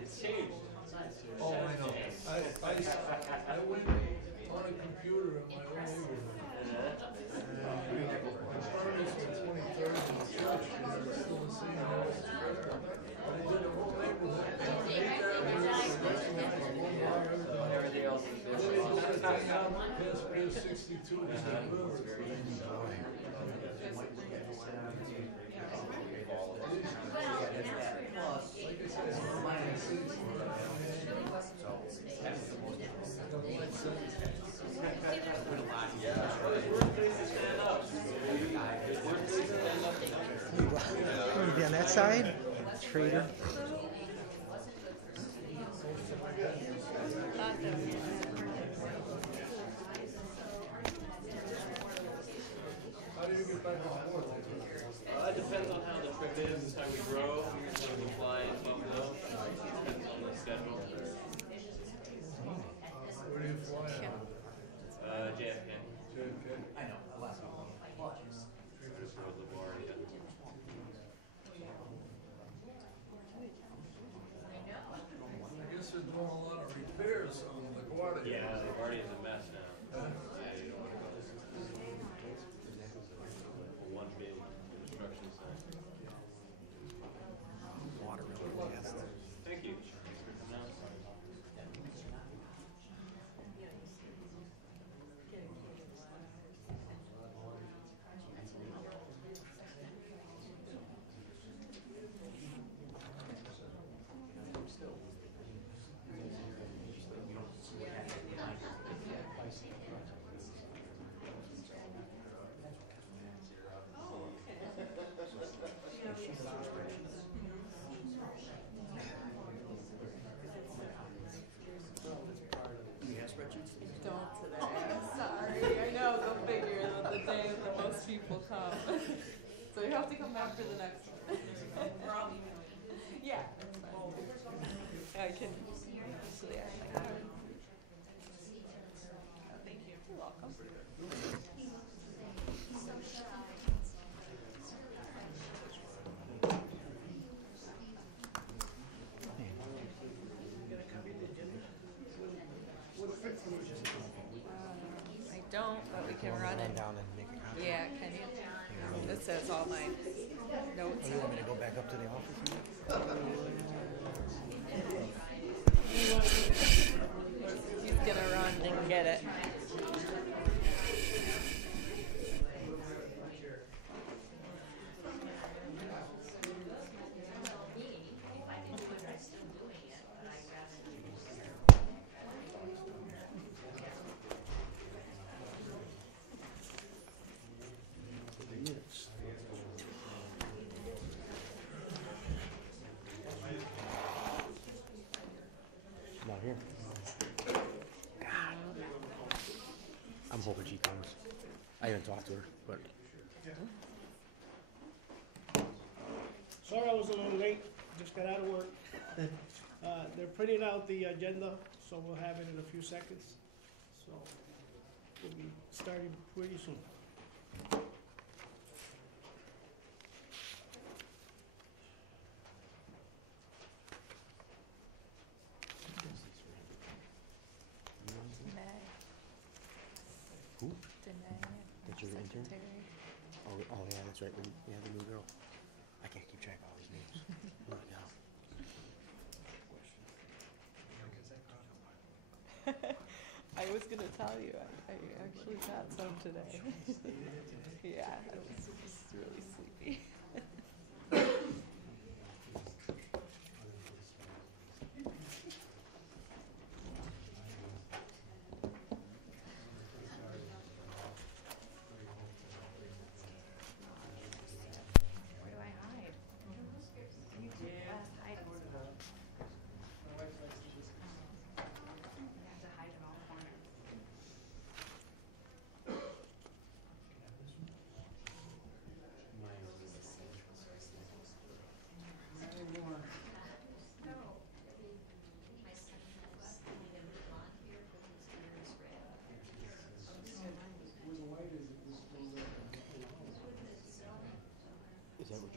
It's changed. Oh, I know. I went on a computer in my own neighborhood. My furnace in 23rd and the church, they're still the same house. But I did the whole neighborhood. Everything else is different. Past 62 is the river. You want to be on that side? Traitor. How do you get back and forth? It depends on how the trip is, the time we grow. When we fly in Buffalo, depends on the schedule. Where do you fly out? JFK. JFK. I know. LaGuardia. I guess they're doing a lot of repairs on LaGuardia. Yeah, LaGuardia's a mess now. Yeah, you don't want to go there. One big construction site. Water really fast. Thank you. Don't today. Sorry. I know, go figure that the day that the most people come. So you have to come back for the next one. Yeah. I can. So yeah, thank you. You're welcome. I don't, but we can run it. Down and make a copy. Yeah, can you? It says all my notes. You want me to go back up to the office? He's gonna run and get it. Not here. God. I'm hoping she comes. I haven't talked to her, but Sorry I was a little late, just got out of work. They're printing out the agenda, so we'll have it in a few seconds. So we'll be starting pretty soon. who? Danae, That's your intern? secretary. Oh yeah, that's right. We have the new girl. I can't keep track of all these names. Look now. I was gonna tell you, I actually got some today. Yeah, I was just really sleepy. Where do I hide? You do. Hide. I have to hide in all corners.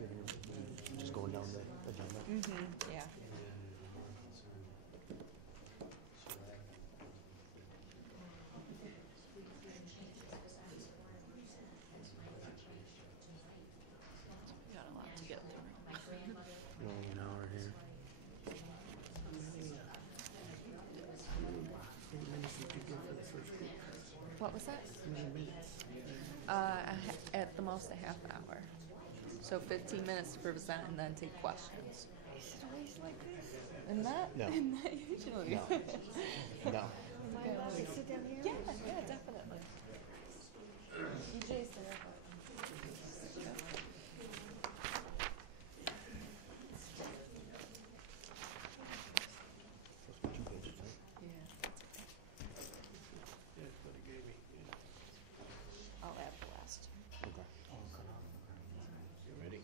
you're gonna be just going down the agenda. Mm-hmm, yeah. We got a lot to get through. Only an hour here. How many minutes did you give for the first group? What was that? How many minutes? At the most a half hour. So 15 minutes to present and then take questions. Is it always like this? Isn't that? No. Isn't that usually? No. No. Sit down here. Yeah, definitely. EJ's there. Supposed to be 2 pages, right? Yeah, Yeah, that's what he gave me. Yeah. I'll add the last two. Okay. You ready?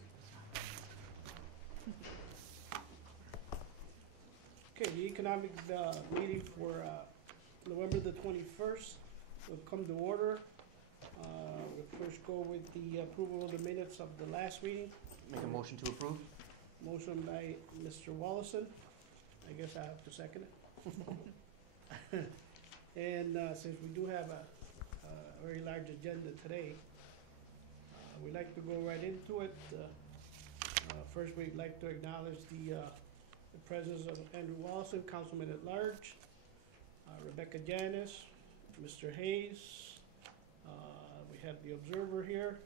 Okay, the economic meeting for November the 21st will come to order. We'll first go with the approval of the minutes of the last meeting. Make a motion to approve? Motion by Mr. Wallison. I guess I have to second it. And since we do have a very large agenda today, we'd like to go right into it. First, we'd like to acknowledge the presence of Andrew Wallison, Councilman at Large, Rebecca Janis, Mr. Hayes. We have the Observer here,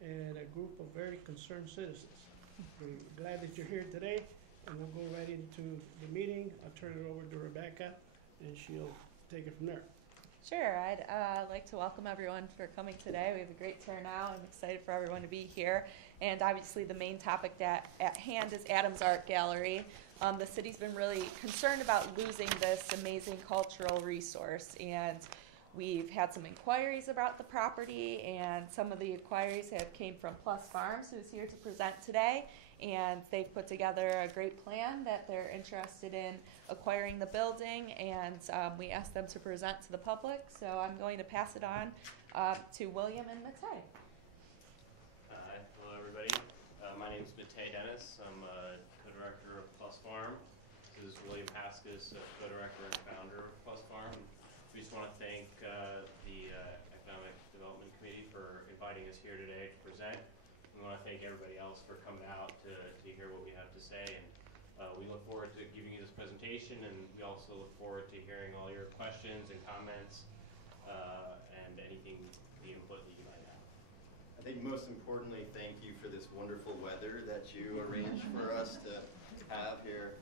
and a group of very concerned citizens. We're glad that you're here today, and we'll go right into the meeting. I'll turn it over to Rebecca, and she'll take it from there. Sure, I'd like to welcome everyone for coming today. We have a great turnout. I'm excited for everyone to be here. And obviously the main topic at hand is Adams Art Gallery. The city's been really concerned about losing this amazing cultural resource, and we've had some inquiries about the property, and some of the inquiries came from Plus Farms, who's here to present today. And they've put together a great plan that they're interested in acquiring the building, and we asked them to present to the public. So I'm going to pass it on to William and Matei. Hi, hello everybody. My name is Matei Dennis. I'm co-director of Plus Farm. This is William Pascas, co-director and founder of Plus Farm. We just want to thank the Economic Development Committee for inviting us here today to present. We want to thank everybody else for coming out to hear what we have to say. And we look forward to giving you this presentation, and we also look forward to hearing all your questions and comments and anything, the input that you might have. I think most importantly, thank you for this wonderful weather that you arranged for us to have here.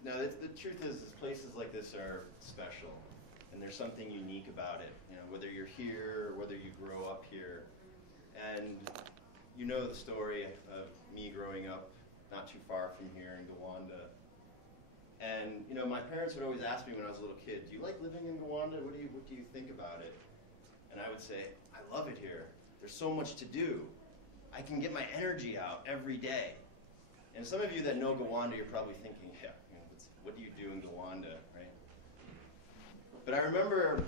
No, the truth is places like this are special, and there's something unique about it. You know, whether you're here or whether you grow up here. And you know the story of me growing up not too far from here in Gowanda. And you know, my parents would always ask me when I was a little kid, do you like living in Gowanda? What do you think about it? And I would say, I love it here. There's so much to do. I can get my energy out every day. And some of you that know Gowanda, you're probably thinking, yeah, you know, what do you do in Gowanda, right? But I remember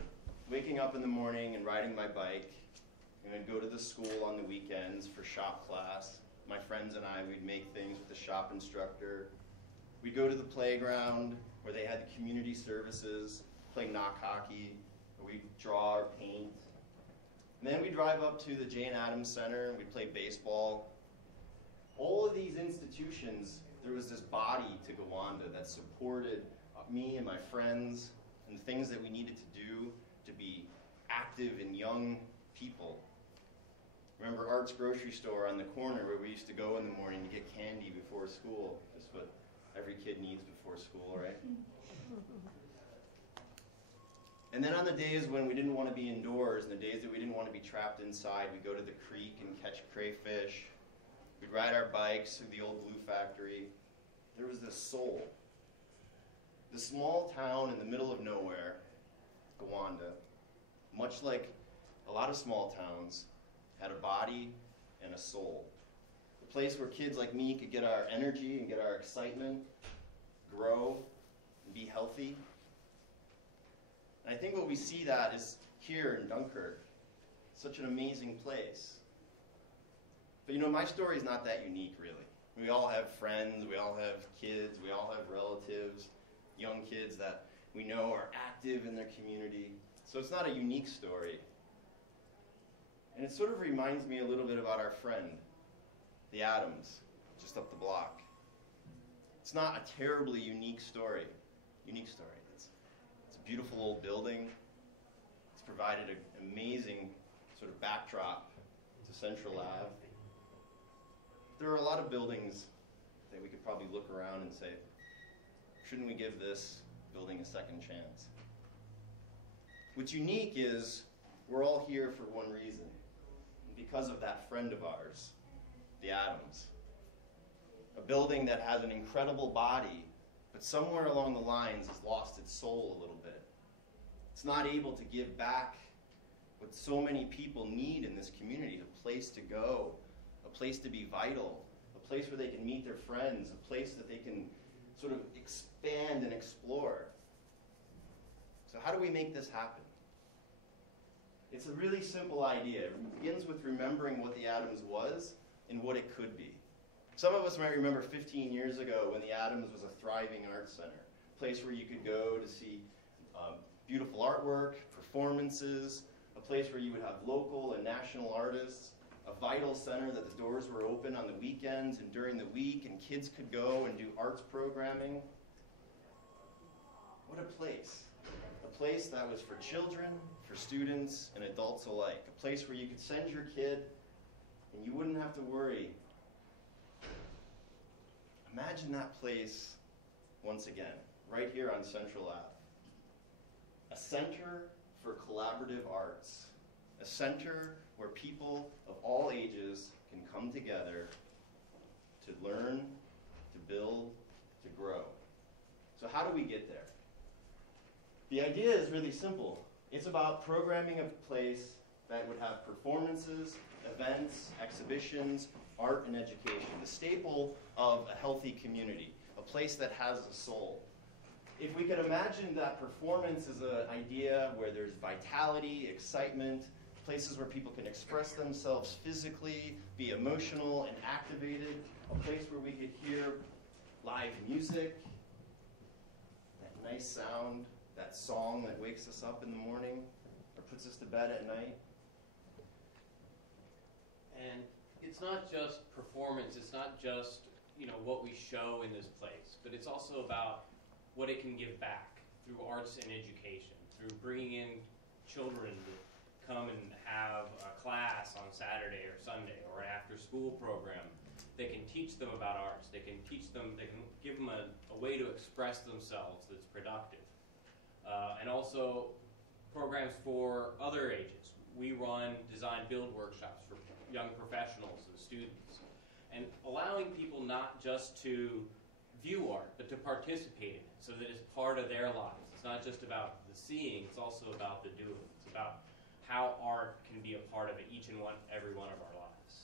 waking up in the morning and riding my bike, and I'd go to the school on the weekends for shop class. My friends and I, we'd make things with the shop instructor. We'd go to the playground where they had the community services, play knock hockey, or we'd draw or paint. And then we'd drive up to the Jane Addams Center and we'd play baseball. All of these institutions, there was this body to Gowanda that supported me and my friends and the things that we needed to do to be active and young people. Remember Art's grocery store on the corner where we used to go in the morning to get candy before school. Just what every kid needs before school, right? And then on the days when we didn't want to be indoors and the days that we didn't want to be trapped inside, we'd go to the creek and catch crayfish. We'd ride our bikes through the old glue factory. There was this soul. The small town in the middle of nowhere, Gowanda, much like a lot of small towns, had a body and a soul. A place where kids like me could get our energy and get our excitement, grow, and be healthy. And I think what we see that is here in Dunkirk, such an amazing place. But you know, my story is not that unique, really. We all have friends, we all have kids, we all have relatives, young kids that we know are active in their community. So it's not a unique story. And it sort of reminds me a little bit about our friend, the Adams, just up the block. It's not a terribly unique story. It's a beautiful old building. It's provided an amazing sort of backdrop to Central Ave. There are a lot of buildings that we could probably look around and say, shouldn't we give this building a second chance? What's unique is we're all here for one reason, because of that friend of ours, the Adams. A building that has an incredible body, but somewhere along the lines has lost its soul a little bit. It's not able to give back what so many people need in this community, a place to go, a place to be vital, a place where they can meet their friends, a place that they can sort of expand and explore. So how do we make this happen? It's a really simple idea. It begins with remembering what the Adams was and what it could be. Some of us might remember 15 years ago when the Adams was a thriving arts center, a place where you could go to see beautiful artwork, performances, a place where you would have local and national artists, a vital center that the doors were open on the weekends and during the week, and kids could go and do arts programming. What a place. A place that was for children, for students, and adults alike. A place where you could send your kid and you wouldn't have to worry. Imagine that place once again, right here on Central Ave. A center for collaborative arts. A center where people of all ages can come together to learn, to build, to grow. So how do we get there? The idea is really simple. It's about programming a place that would have performances, events, exhibitions, art, and education. The staple of a healthy community, a place that has a soul. If we could imagine that performance is an idea where there's vitality, excitement, places where people can express themselves physically, be emotional and activated, a place where we could hear live music, that nice sound, that song that wakes us up in the morning or puts us to bed at night. And it's not just performance, it's not just, what we show in this place, but it's also about what it can give back through arts and education, through bringing in children to come and have a class on Saturday or Sunday or an after-school program. They can teach them about arts. They can give them a way to express themselves that's productive. And also programs for other ages. We run design build workshops for young professionals and students. And allowing people not just to view art, but to participate in it so that it's part of their lives. It's not just about the seeing, it's also about the doing. It's about how art can be a part of every one of our lives.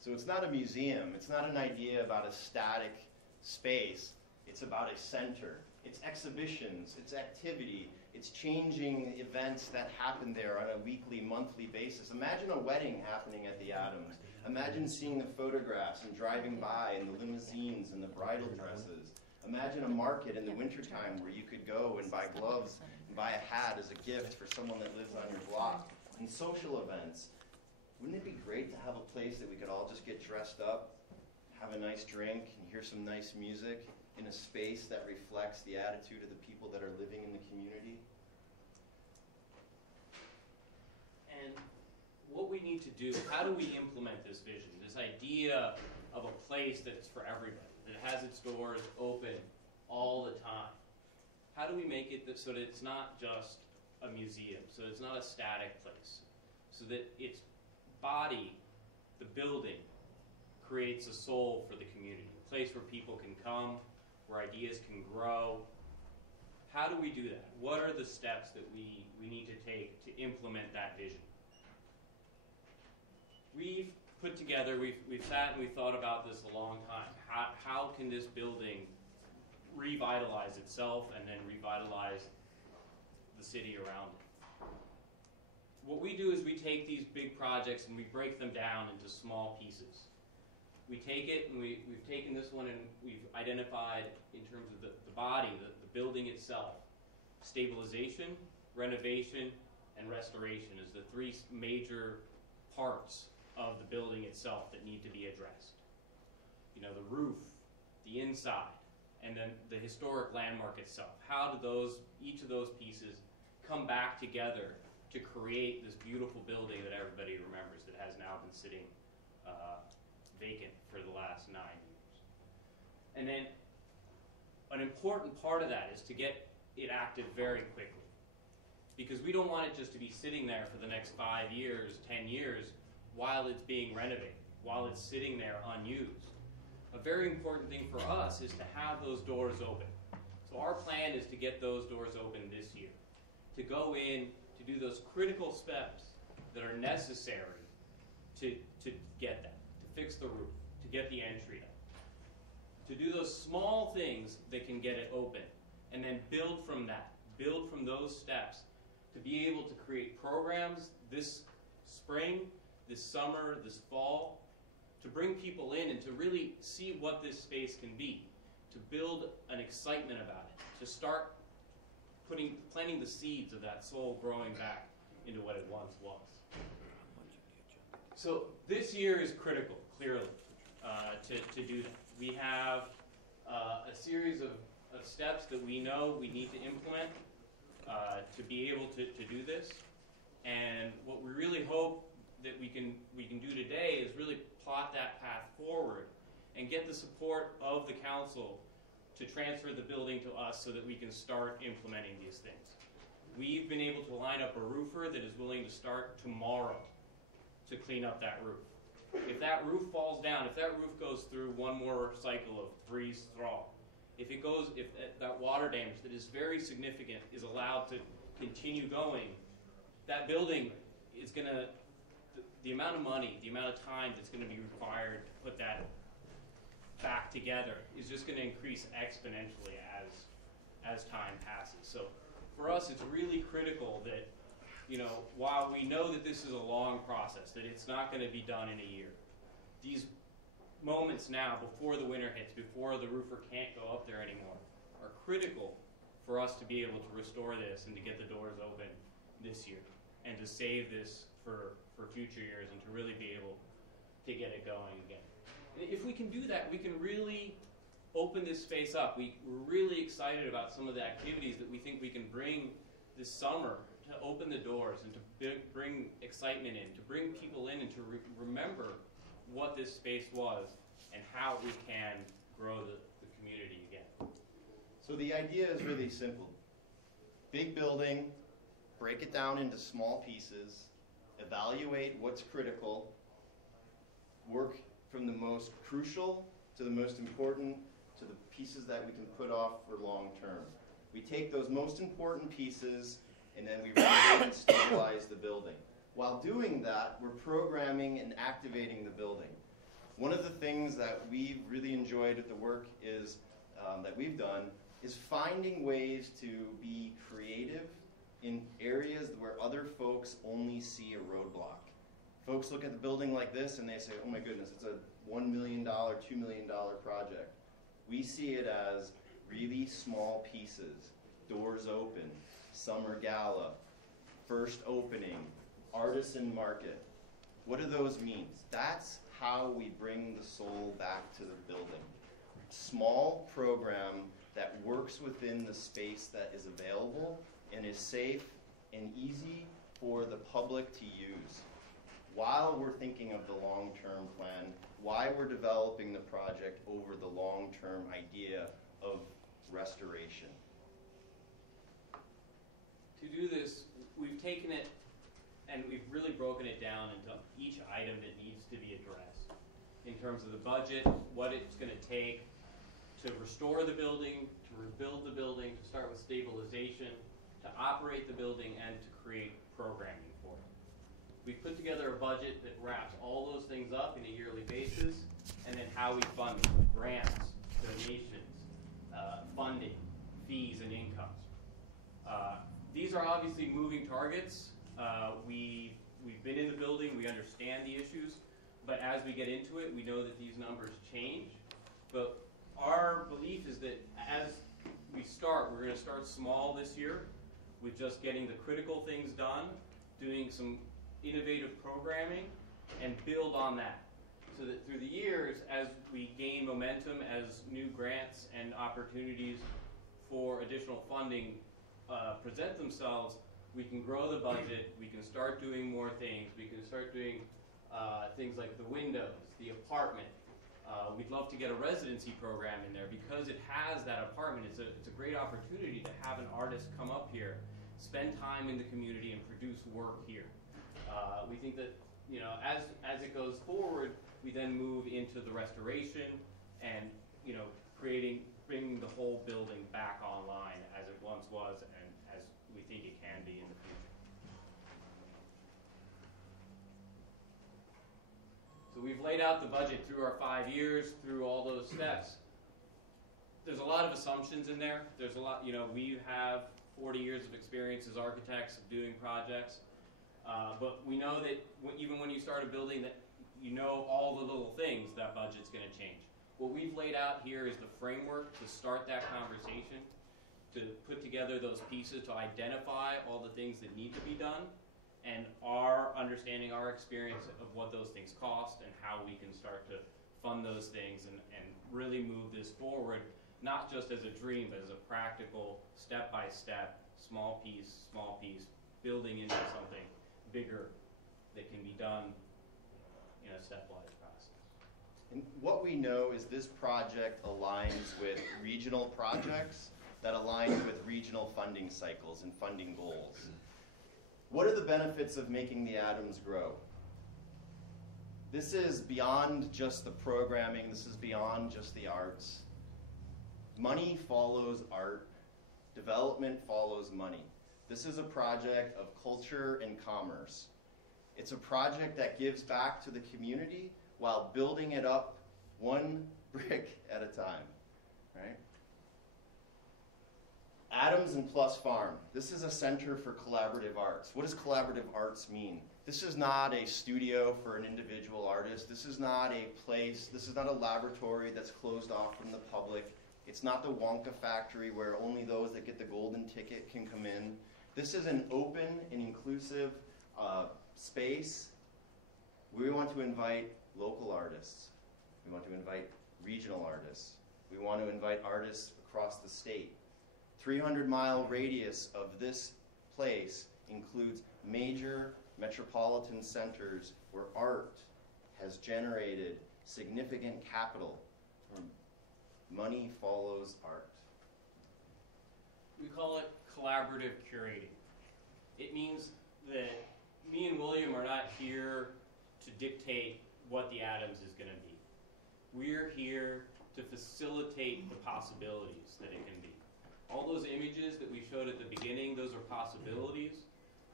So it's not a museum. It's not an idea about a static space. It's about a center. It's exhibitions. It's activity. It's changing events that happen there on a weekly, monthly basis. Imagine a wedding happening at the Adams. Imagine seeing the photographs and driving by and the limousines and the bridal dresses. Imagine a market in the wintertime where you could go and buy gloves and buy a hat as a gift for someone that lives on your block. And social events. Wouldn't it be great to have a place that we could all just get dressed up, have a nice drink, and hear some nice music in a space that reflects the attitude of the people that are living in the community? And what we need to do, how do we implement this vision, this idea of a place that's for everybody, that has its doors open all the time? How do we make it so that it's not just a museum, so it's not a static place, so that its body, the building, creates a soul for the community, a place where people can come, where ideas can grow? How do we do that? What are the steps that we need to take to implement that vision? We've put together, we've sat and we've thought about this a long time. How can this building revitalize itself and then revitalize the city around it? what we do is we take these big projects and we break them down into small pieces. We take it and we've taken this one and we've identified in terms of the body, the building itself, stabilization, renovation, and restoration is the three major parts of the building itself that need to be addressed. You know, the roof, the inside, and then the historic landmark itself. How do each of those pieces come back together to create this beautiful building that everybody remembers that has now been sitting vacant for the last 9 years? And then an important part of that is to get it active very quickly, because we don't want it just to be sitting there for the next 5 years, 10 years, while it's being renovated, while it's sitting there unused. A very important thing for us is to have those doors open. So our plan is to get those doors open this year, to go in, to do those critical steps that are necessary to get that, to fix the roof, to get the entry up, to do those small things that can get it open, and then build from that, build from those steps, to be able to create programs this spring, this summer, this fall, to bring people in and to really see what this space can be, to build an excitement about it, to start planting the seeds of that soul growing back into what it once was. So this year is critical, clearly, to do that. We have a series of steps that we know we need to implement to be able to do this. And what we really hope that we can do today is really plot that path forward and get the support of the council to transfer the building to us so that we can start implementing these things. We've been able to line up a roofer that is willing to start tomorrow to clean up that roof. If that roof falls down, if that roof goes through one more cycle of freeze thaw, if that water damage that is very significant is allowed to continue going, that building is going to, the amount of money, the amount of time that's going to be required to put that back together is just going to increase exponentially as time passes. So for us, it's really critical that, you know, while we know that this is a long process, that it's not going to be done in a year, these moments now before the winter hits, before the roofer can't go up there anymore, are critical for us to be able to restore this and to get the doors open this year and to save this for future years and to really be able to get it going again. If we can do that, we can really open this space up. We're really excited about some of the activities that we think we can bring this summer to open the doors and to bring excitement in, to bring people in and to remember what this space was and how we can grow the community again. So the idea is really simple. Big building, break it down into small pieces, evaluate what's critical, work from the most crucial to the most important to the pieces that we can put off for long term. We take those most important pieces and then we renovate and stabilize the building. While doing that, we're programming and activating the building. One of the things that we've really enjoyed with the work is that we've done is finding ways to be creative in areas where other folks only see a roadblock. Folks look at the building like this and they say, oh my goodness, it's a $1 million, $2 million project. We see it as really small pieces, doors open, summer gala, first opening, artisan market. What do those mean? That's how we bring the soul back to the building. Small program that works within the space that is available and is safe and easy for the public to use. While we're thinking of the long-term plan, why we're developing the project over the long-term idea of restoration. To do this, we've taken it and we've really broken it down into each item that needs to be addressed in terms of the budget, what it's going to take to restore the building, to rebuild the building, to start with stabilization, to operate the building, and to create programming for it. We've put together a budget that wraps all those things up in a yearly basis, and then how we fund it, grants, donations, funding, fees, and incomes. These are obviously moving targets, We've been in the building, we understand the issues, but as we get into it, we know that these numbers change. But our belief is that as we start, we're going to start small this year with just getting the critical things done, doing some innovative programming, and build on that. So that through the years, as we gain momentum, as new grants and opportunities for additional funding present themselves, we can grow the budget, we can start doing more things, we can start doing things like the windows, the apartment. We'd love to get a residency program in there because it has that apartment. It's a great opportunity to have an artist come up here, spend time in the community, and produce work here. We think that, you know, as it goes forward, we then move into the restoration and, you know, bringing the whole building back online as it once was and as we think it can be in the future. So we've laid out the budget through our 5 years, through all those steps. There's a lot of assumptions in there. There's a lot, you know, we have 40 years of experience as architects of doing projects. But we know that even when you start a building, that you know all the little things, that budget's going to change. What we've laid out here is the framework to start that conversation, to put together those pieces, to identify all the things that need to be done, and our understanding, our experience of what those things cost and how we can start to fund those things and really move this forward, not just as a dream, but as a practical, step-by-step, small piece, building into something bigger that can be done in a stepwise process. And what we know is this project aligns with regional projects that aligns with regional funding cycles and funding goals. What are the benefits of making the Adams grow? This is beyond just the programming, this is beyond just the arts. Money follows art, development follows money. This is a project of culture and commerce. It's a project that gives back to the community while building it up one brick at a time, right? Adams and Plus Farm. This is a center for collaborative arts. What does collaborative arts mean? This is not a studio for an individual artist. This is not a place, this is not a laboratory that's closed off from the public. It's not the Wonka factory where only those that get the golden ticket can come in. This is an open and inclusive space. We want to invite local artists. We want to invite regional artists. We want to invite artists across the state. 300-mile radius of this place includes major metropolitan centers where art has generated significant capital. Money follows art. We call it collaborative curating. It means that me and William are not here to dictate what the Adams is going to be. We're here to facilitate the possibilities that it can be. All those images that we showed at the beginning, those are possibilities.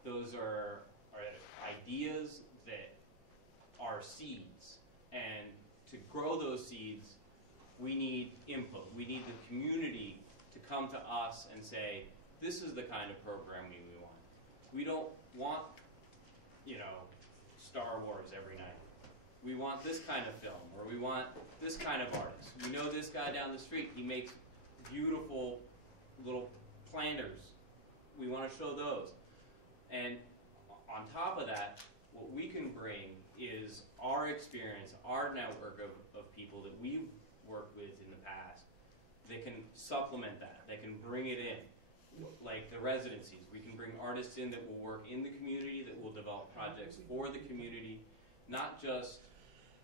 Those are ideas that are seeds. And to grow those seeds, we need input. We need the community to come to us and say, this is the kind of programming we want. We don't want, you know, Star Wars every night. We want this kind of film, or we want this kind of artist. We know this guy down the street, he makes beautiful little planters. We want to show those. And on top of that, what we can bring is our experience, our network of people that we've worked with in the past that can supplement that, that can bring it in. Like the residencies, we can bring artists in that will work in the community, that will develop projects for the community, not just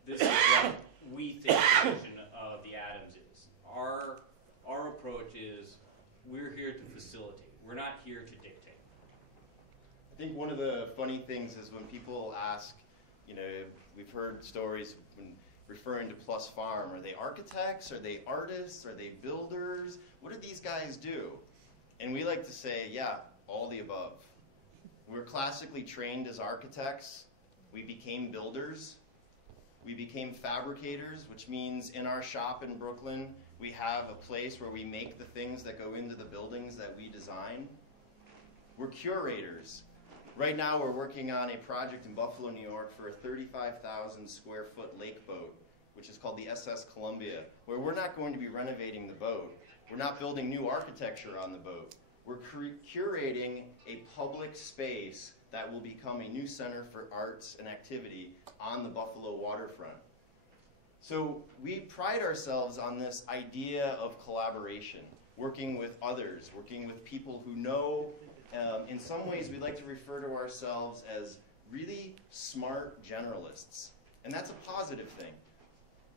this is what we think the vision of the Adams is. Our approach is we're here to facilitate. We're not here to dictate. I think one of the funny things is when people ask, you know, we've heard stories when referring to Plus Farm, are they architects, are they artists, are they builders? What do these guys do? And we like to say, yeah, all the above. We're classically trained as architects. We became builders. We became fabricators, which means in our shop in Brooklyn, we have a place where we make the things that go into the buildings that we design. We're curators. Right now we're working on a project in Buffalo, New York for a 35,000 square foot lake boat, which is called the SS Columbia, where we're not going to be renovating the boat. We're not building new architecture on the boat. We're curating a public space that will become a new center for arts and activity on the Buffalo waterfront. So we pride ourselves on this idea of collaboration, working with others, working with people who know. In some ways, we like to refer to ourselves as really smart generalists, and that's a positive thing.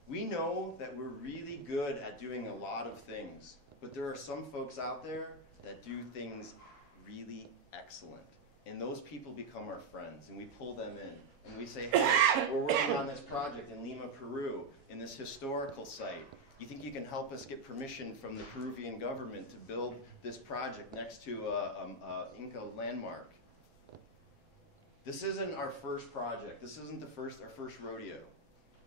We know that we're really good at doing a lot of things, but there are some folks out there that do things really excellent. And those people become our friends, and we pull them in. And we say, hey, we're working on this project in Lima, Peru, in this historical site. You think you can help us get permission from the Peruvian government to build this project next to a Inca landmark? This isn't our first project. This isn't our first rodeo.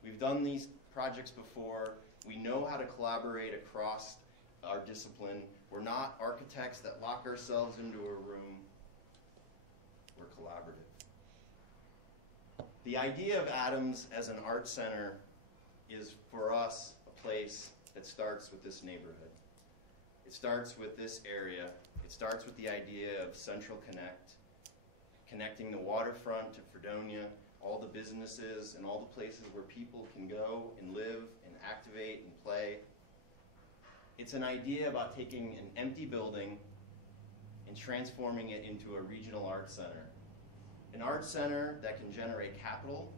We've done these projects before. We know how to collaborate across our discipline. We're not architects that lock ourselves into a room. We're collaborative. The idea of Adams as an art center is, for us, a place that starts with this neighborhood. It starts with this area. It starts with the idea of Central Connect, connecting the waterfront to Fredonia, all the businesses and all the places where people can go and live and activate and play. It's an idea about taking an empty building and transforming it into a regional art center. An art center that can generate capital,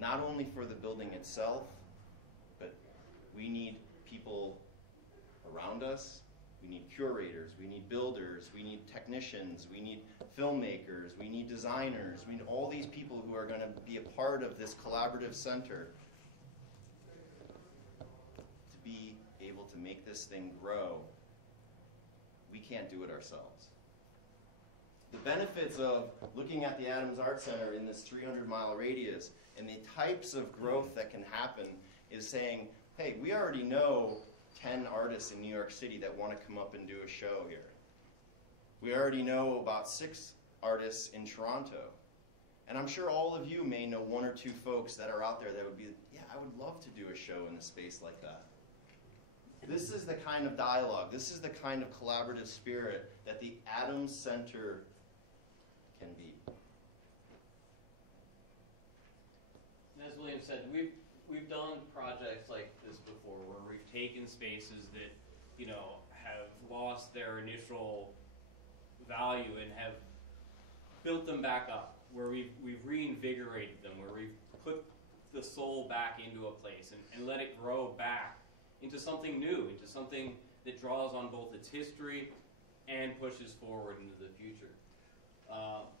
not only for the building itself, but we need people around us. We need curators, we need builders, we need technicians, we need filmmakers, we need designers, we need all these people who are going to be a part of this collaborative center to be able to make this thing grow. We can't do it ourselves. The benefits of looking at the Adams Art Center in this 300-mile radius and the types of growth that can happen is saying, hey, we already know 10 artists in New York City that want to come up and do a show here. We already know about 6 artists in Toronto. And I'm sure all of you may know 1 or 2 folks that are out there that would be, yeah, I would love to do a show in a space like that. This is the kind of dialogue, this is the kind of collaborative spirit that the Adams Center can be. And as William said, we've done projects like this before where we've taken spaces that, you know, have lost their initial value and have built them back up, where we've reinvigorated them, where we've put the soul back into a place and let it grow back into something new, into something that draws on both its history and pushes forward into the future.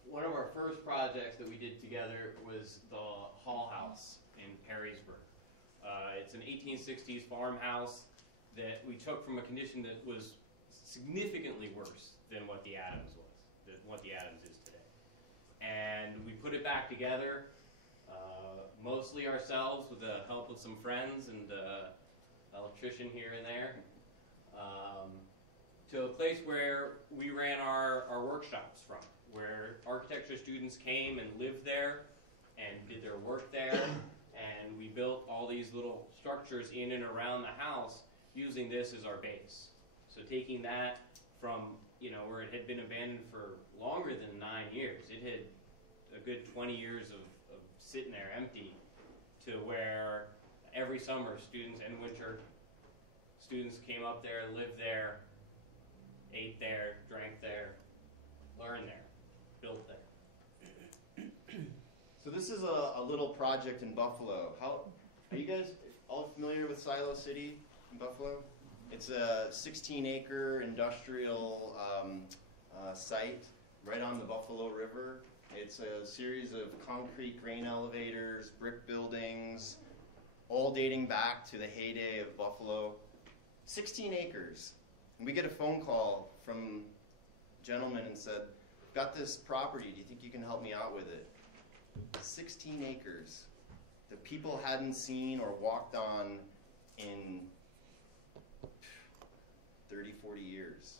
One of our first projects that we did together was the Hall House in Perrysburg. It's an 1860s farmhouse that we took from a condition that was significantly worse than what the Adams was, than what the Adams is today. And we put it back together, mostly ourselves with the help of some friends and electrician here and there, to a place where we ran our workshops from, where architecture students came and lived there and did their work there, and we built all these little structures in and around the house using this as our base. So taking that from, you know, where it had been abandoned for longer than 9 years, it had a good 20 years of sitting there empty, to where every summer students and winter students came up there, lived there, ate there, drank there, learned there, built there. So this is a little project in Buffalo. Are you guys all familiar with Silo City in Buffalo? It's a 16-acre industrial site right on the Buffalo River. It's a series of concrete grain elevators, brick buildings, all dating back to the heyday of Buffalo. 16 acres. And we get a phone call from a gentleman and said, I've got this property, do you think you can help me out with it? 16 acres that people hadn't seen or walked on in 30, 40 years.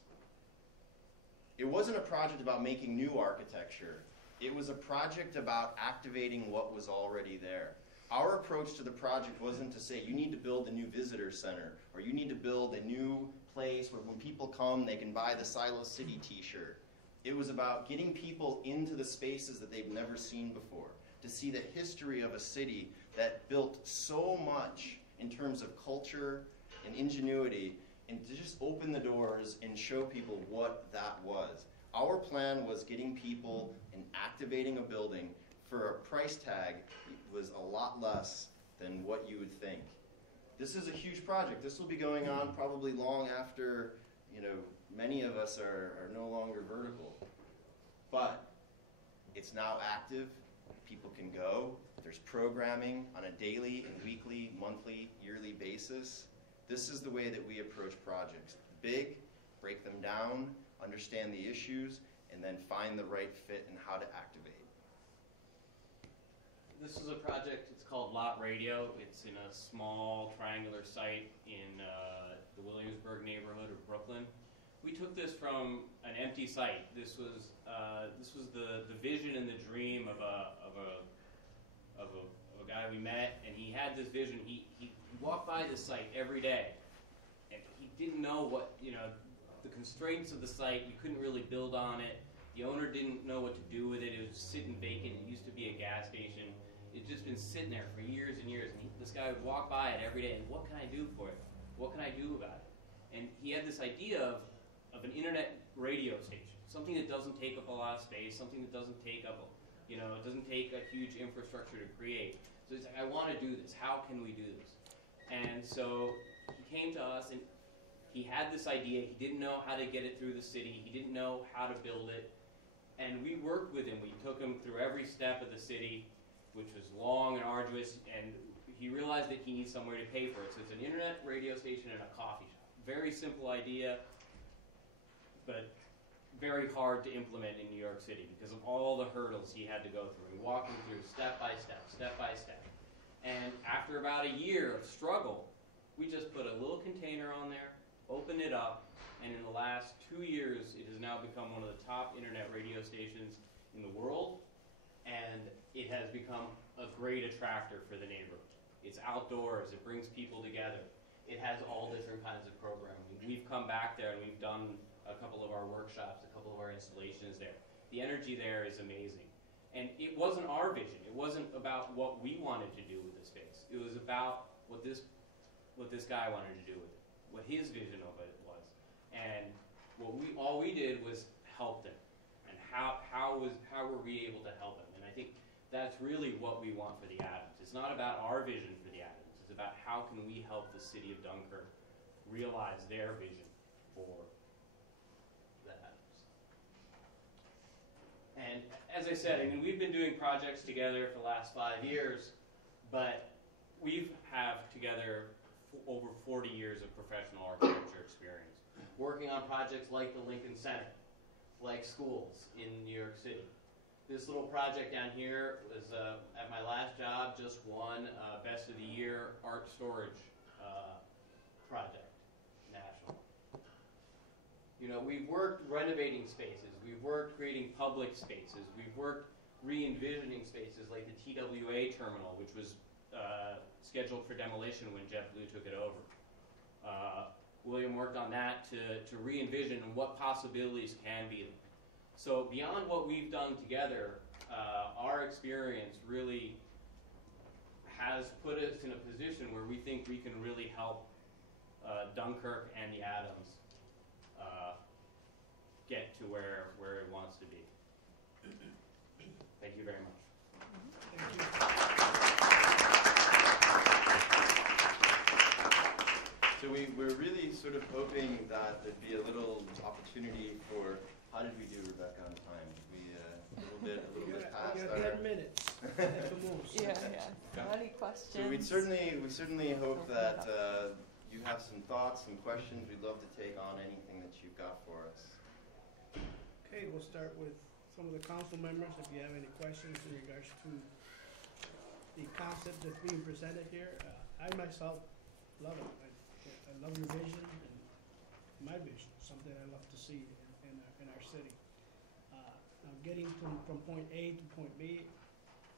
It wasn't a project about making new architecture. It was a project about activating what was already there. Our approach to the project wasn't to say, you need to build a new visitor center, or you need to build a new place where when people come, they can buy the Silo City t-shirt. It was about getting people into the spaces that they've never seen before, to see the history of a city that built so much in terms of culture and ingenuity, and to just open the doors and show people what that was. Our plan was getting people and activating a building for a price tag that was a lot less than what you would think. This is a huge project. This will be going on probably long after, many of us are no longer vertical. But it's now active. People can go. There's programming on a daily and weekly, monthly, yearly basis. This is the way that we approach projects. Big, break them down, understand the issues, and then find the right fit and how to activate. This is a project, it's called Lot Radio. It's in a small triangular site in the Williamsburg neighborhood of Brooklyn. We took this from an empty site. This was the vision and the dream of a guy we met, and he had this vision. He walked by this site every day, and he didn't know what, the constraints of the site. You couldn't really build on it. The owner didn't know what to do with it. It was sitting vacant. It used to be a gas station. It's just been sitting there for years and years. And this guy would walk by it every day, and what can I do for it? What can I do about it? And he had this idea of an internet radio station, something that doesn't take up a lot of space, something that doesn't take up, it doesn't take a huge infrastructure to create. So he's like, I want to do this. How can we do this? And so he came to us, and he had this idea. He didn't know how to get it through the city. He didn't know how to build it. And we worked with him. We took him through every step of the city, which was long and arduous, and he realized that he needs somewhere to pay for it. So it's an internet radio station and a coffee shop. Very simple idea, but very hard to implement in New York City because of all the hurdles he had to go through. We walked him through step by step, step by step. And after about a year of struggle, we just put a little container on there, opened it up, and in the last 2 years, it has now become one of the top internet radio stations in the world, and it has become a great attractor for the neighborhood. It's outdoors, it brings people together. It has all different kinds of programming. We've come back there and we've done a couple of our workshops, a couple of our installations there. The energy there is amazing. And it wasn't our vision. It wasn't about what we wanted to do with the space. It was about what this guy wanted to do with it, what his vision of it was. And all we did was help him. And how were we able to help him? And I think that's really what we want for the Adams. It's not about our vision for the Adams. It's about how can we help the city of Dunkirk realize their vision for the Adams. And as I said, we've been doing projects together for the last 5 years, but we have together over 40 years of professional architecture experience, working on projects like the Lincoln Center, like schools in New York City. This little project down here was, at my last job, just won Best of the Year Art Storage project, national. We've worked renovating spaces. We've worked creating public spaces. We've worked re-envisioning spaces like the TWA terminal, which was scheduled for demolition when JetBlue took it over. William worked on that to re-envision what possibilities can be. So beyond what we've done together, our experience really has put us in a position where we think we can really help Dunkirk and the Adams get to where it wants to be. Thank you very much. Thank you. So we're really sort of hoping that there'd be a little opportunity for, how did we do, Rebecca, on time? We a little bit past We our... got 10 minutes at the most. Any questions? So we certainly hope that you have some thoughts, some questions. We'd love to take on anything that you've got for us. Okay, we'll start with some of the council members, if you have any questions in regards to the concept that's being presented here. I myself love it. I love your vision and my vision, something I love to see in our city. Now getting from point A to point B,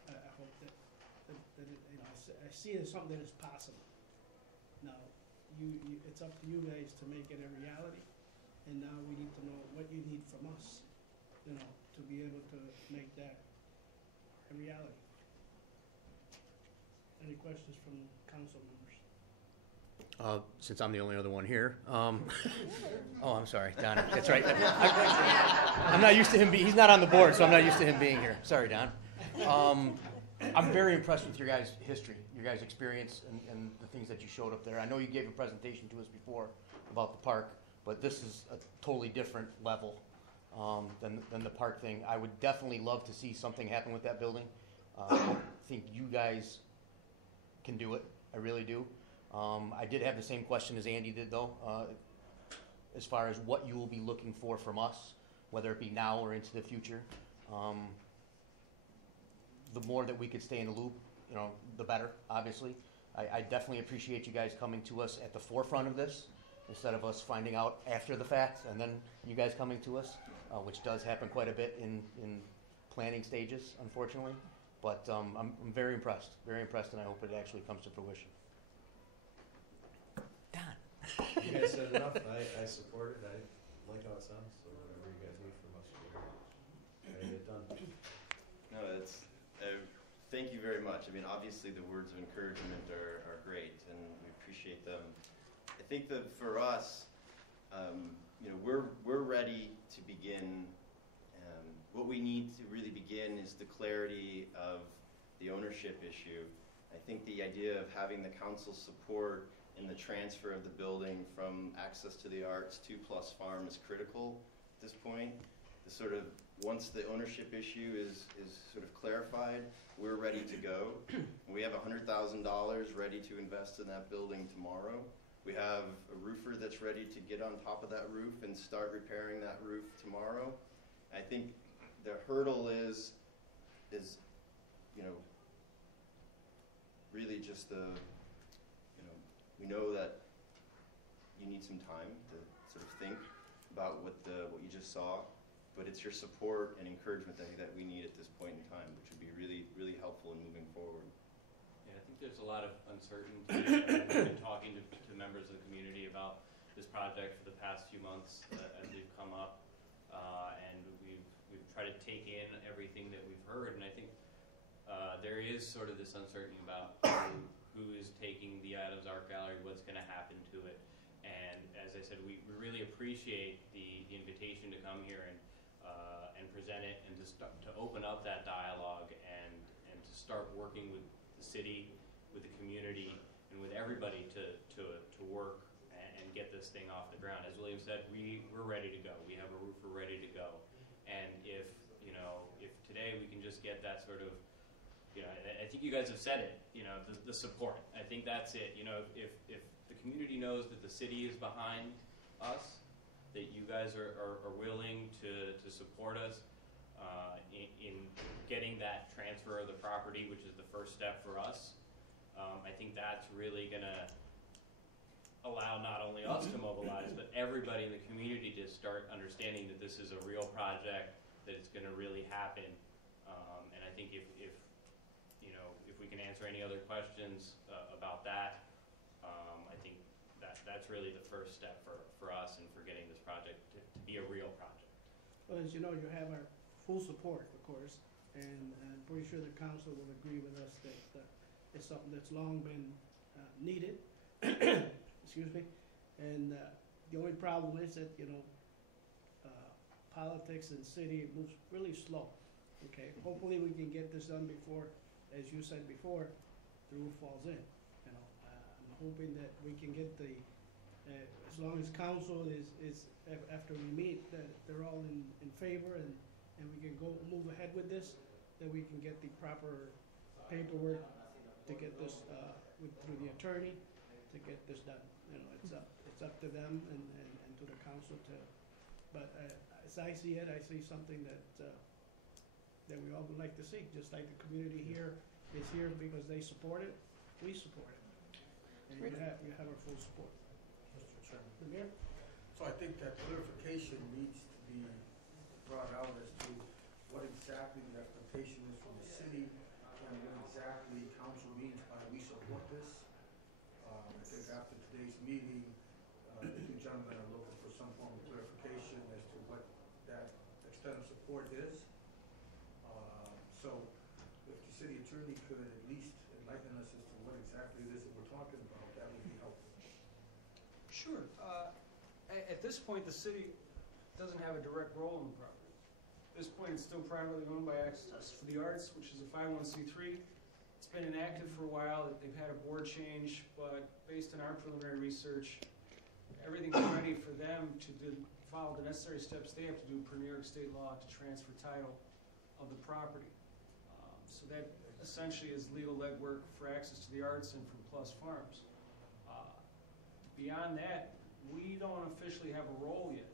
I hope that it, you know, I see it as something that is possible. Now, it's up to you guys to make it a reality, and now we need to know what you need from us, you know, to be able to make that a reality. Any questions from council members? Since I'm the only other one here, oh, I'm sorry, Don, that's right. I'm not used to him he's not on the board, so I'm not used to him being here. Sorry, Don. I'm very impressed with your guys' history, your guys' experience, and the things that you showed up there. I know you gave a presentation to us before about the park, but this is a totally different level than the park thing. I would definitely love to see something happen with that building. I think you guys can do it. I really do. I did have the same question as Andy did, though, as far as what you will be looking for from us, whether it be now or into the future. The more that we could stay in the loop, you know, the better, obviously. I definitely appreciate you guys coming to us at the forefront of this, instead of us finding out after the fact and then you guys coming to us, which does happen quite a bit in planning stages, unfortunately. But I'm very impressed, and I hope it actually comes to fruition. Don. You guys said enough. I support it. I like how it sounds. So whatever you guys need from us, we're ready to get done. No, it's, thank you very much. I mean, obviously the words of encouragement are great, and we appreciate them. I think that for us, you know, we're ready to begin. What we need to really begin is the clarity of the ownership issue. I think the idea of having the council support in the transfer of the building from Access to the Arts to Plus Farm is critical at this point. The sort of, once the ownership issue is sort of clarified, we're ready to go. We have $100,000 ready to invest in that building tomorrow. We have a roofer that's ready to get on top of that roof and start repairing that roof tomorrow. I think the hurdle is, you know, really just the, you know, we know that you need some time to sort of think about what you just saw, but it's your support and encouragement that we need at this point in time, which would be really, really helpful in moving forward. Yeah, I think there's a lot of uncertainty. We've been talking to members of the community about this project for the past few months as we've come up, and we've tried to take in everything that we've heard, and I think there is sort of this uncertainty about who is taking the Adams Art Gallery, what's going to happen to it, and as I said, we really appreciate the invitation to come here and present it, and to open up that dialogue and to start working with the city, with the community, and with everybody to work and get this thing off the ground. As William said, we're ready to go. We have a roofer ready to go, and if today we can just get that sort of, you know, I think you guys have said it, you know, the support. I think that's it. You know, if the community knows that the city is behind us, that you guys are willing to support us in getting that transfer of the property, which is the first step for us, I think that's really going to allow not only us to mobilize, but everybody in the community to start understanding that this is a real project, that it's going to really happen. And I think if we can answer any other questions about that, I think that's really the first step for us and for getting this project to be a real project. Well, as you know, you have our full support, of course, and I'm pretty sure the council will agree with us that it's something that's long been needed. Excuse me. And the only problem is that, you know, politics and city moves really slow. Okay, hopefully we can get this done before, as you said before, the roof falls in. You know, I'm hoping that we can get the, as long as council is after we meet, that they're all in favor and we can move ahead with this, that we can get the proper paperwork to get this through the attorney to get this done. You know, it's up to them and to the council to. But as I see it, I see something that we all would like to see. Just like the community here is here because they support it, we support it, and you have our full support. Mr. Chairman. Premier? So I think that clarification needs to be brought out as to what exactly the expectation is from the city and what exactly council means by we support this. I think after today's meeting, the two gentlemen are looking for some form of clarification as to what that extent of support is. So if the city attorney could at least enlighten us as to what exactly it is that we're talking about, that would be helpful. Sure. At this point, the city doesn't have a direct role in the property. At this point, it's still privately owned by Access for the Arts, which is a 501c3. It's been inactive for a while. They've had a board change, but based on our preliminary research, everything's ready for them to follow the necessary steps they have to do per New York State law to transfer title of the property. So that essentially is legal legwork for Access to the Arts and from Plus Farms. Beyond that, we don't officially have a role yet.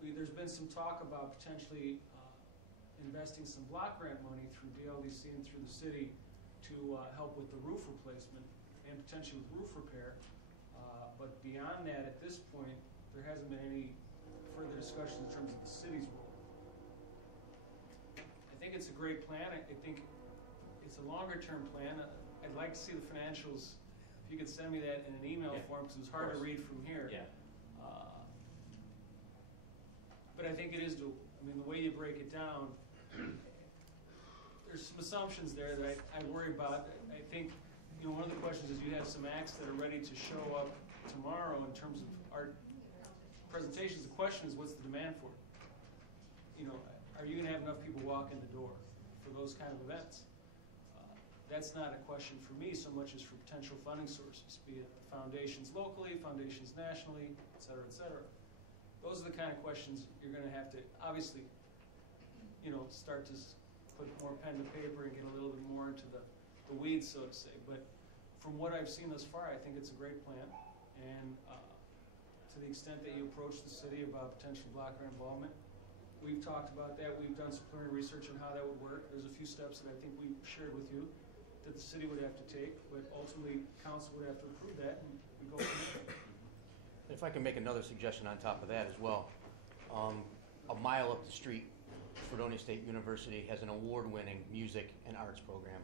There's been some talk about potentially investing some block grant money through DLDC and through the city to help with the roof replacement and potentially with roof repair. But beyond that, at this point, there hasn't been any further discussion in terms of the city's role. I think it's a great plan. I think it's a longer-term plan. I'd like to see the financials. If you could send me that in an email form, because it was hard to read from here. Yeah. But I think it is doable. I mean, the way you break it down, there's some assumptions there that I worry about. I think, one of the questions is you have some acts that are ready to show up tomorrow in terms of art presentations. The question is, what's the demand for it? Are you going to have enough people walk in the door for those kind of events? That's not a question for me so much as for potential funding sources, be it foundations locally, foundations nationally, et cetera, et cetera. Those are the kind of questions you're going to have to, obviously, start to put more pen to paper and get a little bit more into the weeds, so to say. But from what I've seen thus far, I think it's a great plan. And to the extent that you approach the city about potential block grant involvement, we've talked about that. We've done some preliminary research on how that would work. There's a few steps that I think we shared with you that the city would have to take, but ultimately council would have to approve that, and we go from there. If I can make another suggestion on top of that as well. A mile up the street, Fredonia State University has an award-winning music and arts program.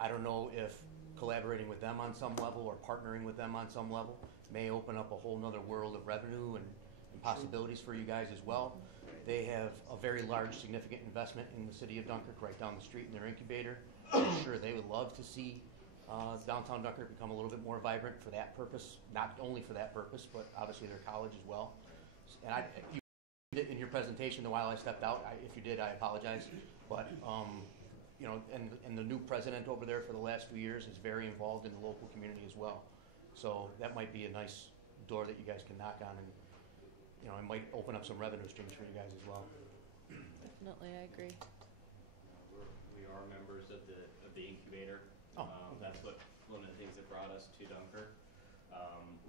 I don't know if collaborating with them on some level or partnering with them on some level may open up a whole nother world of revenue and possibilities for you guys as well. They have a very large, significant investment in the city of Dunkirk right down the street in their incubator. I'm sure they would love to see downtown Dunkirk become a little bit more vibrant for that purpose, not only for that purpose, but obviously their college as well. And you did in your presentation while I stepped out. If you did, I apologize. But and the new president over there for the last few years is very involved in the local community as well. So that might be a nice door that you guys can knock on, and it might open up some revenue streams for you guys as well. Definitely, I agree. We are members of the incubator. Oh, that's one of the things that brought us to Dunkirk.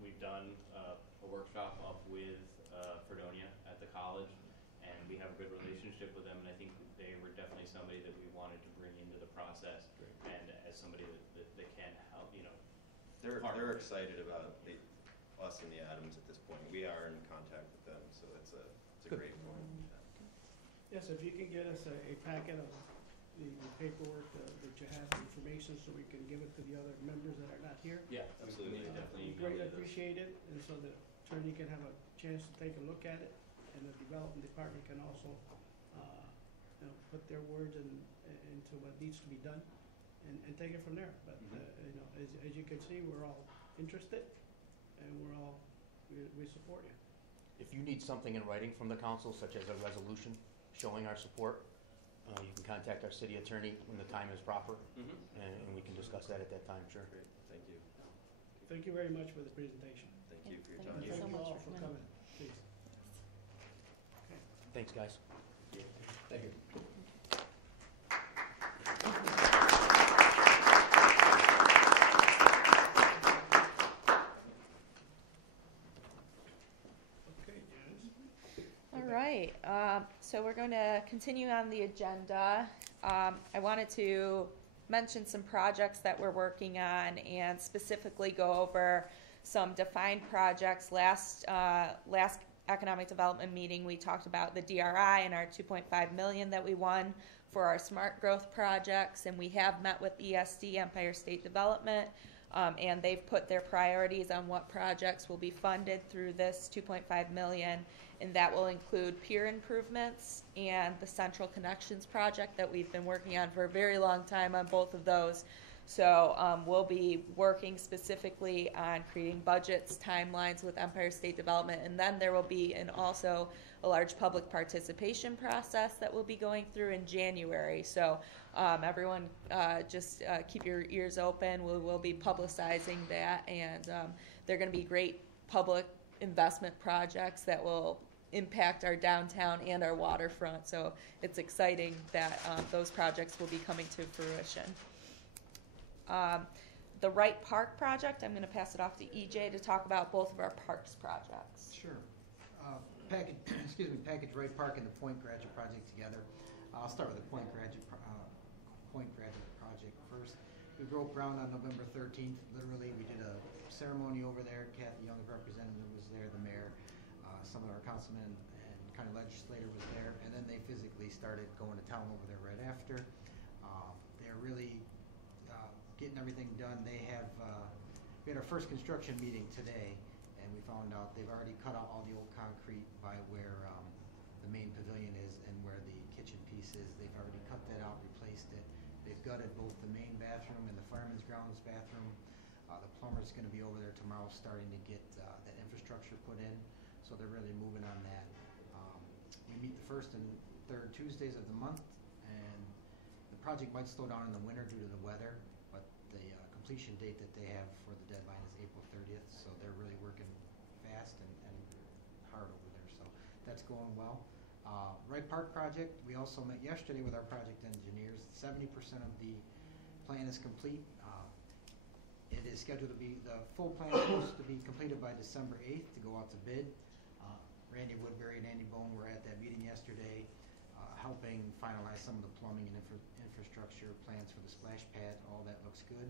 We've done a workshop up with Fredonia at the college, and we have a good relationship with them, and I think they were definitely somebody that we wanted to bring into the process. Great. And as somebody that can help, They're excited about us and the Adams at this point. We are in contact with them, so it's a great point. Yes, if you can get us a packet of the paperwork that you have, information, so we can give it to the other members that are not here. Yeah, absolutely, definitely. Greatly appreciated, and so the attorney can have a chance to take a look at it, and the development department can also, put their words into what needs to be done, and take it from there. But as you can see, we're all interested, and we support you. If you need something in writing from the council, such as a resolution showing our support, you can contact our city attorney when the time is proper, and we can discuss that at that time. Sure. Great. Thank you. Thank you very much for the presentation. Thank you for your Thank time. you so Thank you much all for for coming. coming. Please. Thanks, guys. Thank you. Okay, Janice. All right, so we're going to continue on the agenda. I wanted to mention some projects that we're working on and specifically go over some defined projects. Last economic development meeting, we talked about the DRI and our 2.5 million that we won for our smart growth projects, and we have met with ESD, Empire State Development, and they've put their priorities on what projects will be funded through this 2.5 million, and that will include pier improvements and the Central Connections project that we've been working on for a very long time on both of those. So we'll be working specifically on creating budgets, timelines with Empire State Development, and then there will be also a large public participation process that we'll be going through in January. So everyone just keep your ears open. We'll be publicizing that, and they're going to be great public investment projects that will impact our downtown and our waterfront. So it's exciting that those projects will be coming to fruition. The Wright Park project, I'm going to pass it off to EJ to talk about both of our parks projects. Sure. Package Wright Park and the Point Graduate Project together. I'll start with the Point Graduate Project first. We broke ground on November 13th. Literally, we did a ceremony over there. Kathy Young, the representative, was there. The mayor, some of our councilmen and county legislator was there, and then they physically started going to town over there right after. They're really getting everything done. They have, we had our first construction meeting today, and we found out they've already cut out all the old concrete by where the main pavilion is and where the kitchen piece is. They've already cut that out, replaced it. They've gutted both the main bathroom and the fireman's grounds bathroom. The plumber's going to be over there tomorrow starting to get that infrastructure put in, so they're really moving on that. We meet the first and third Tuesdays of the month, and the project might slow down in the winter due to the weather, but the completion date that they have for the deadline is April 30th, so they're really working fast and hard over there, so that's going well. Wright Park project, we also met yesterday with our project engineers. 70% of the plan is complete. It is scheduled to be, the full plan is supposed to be completed by December 8th to go out to bid. Randy Woodbury and Andy Bone were at that meeting yesterday, helping finalize some of the plumbing and infrastructure plans for the splash pad. All that looks good.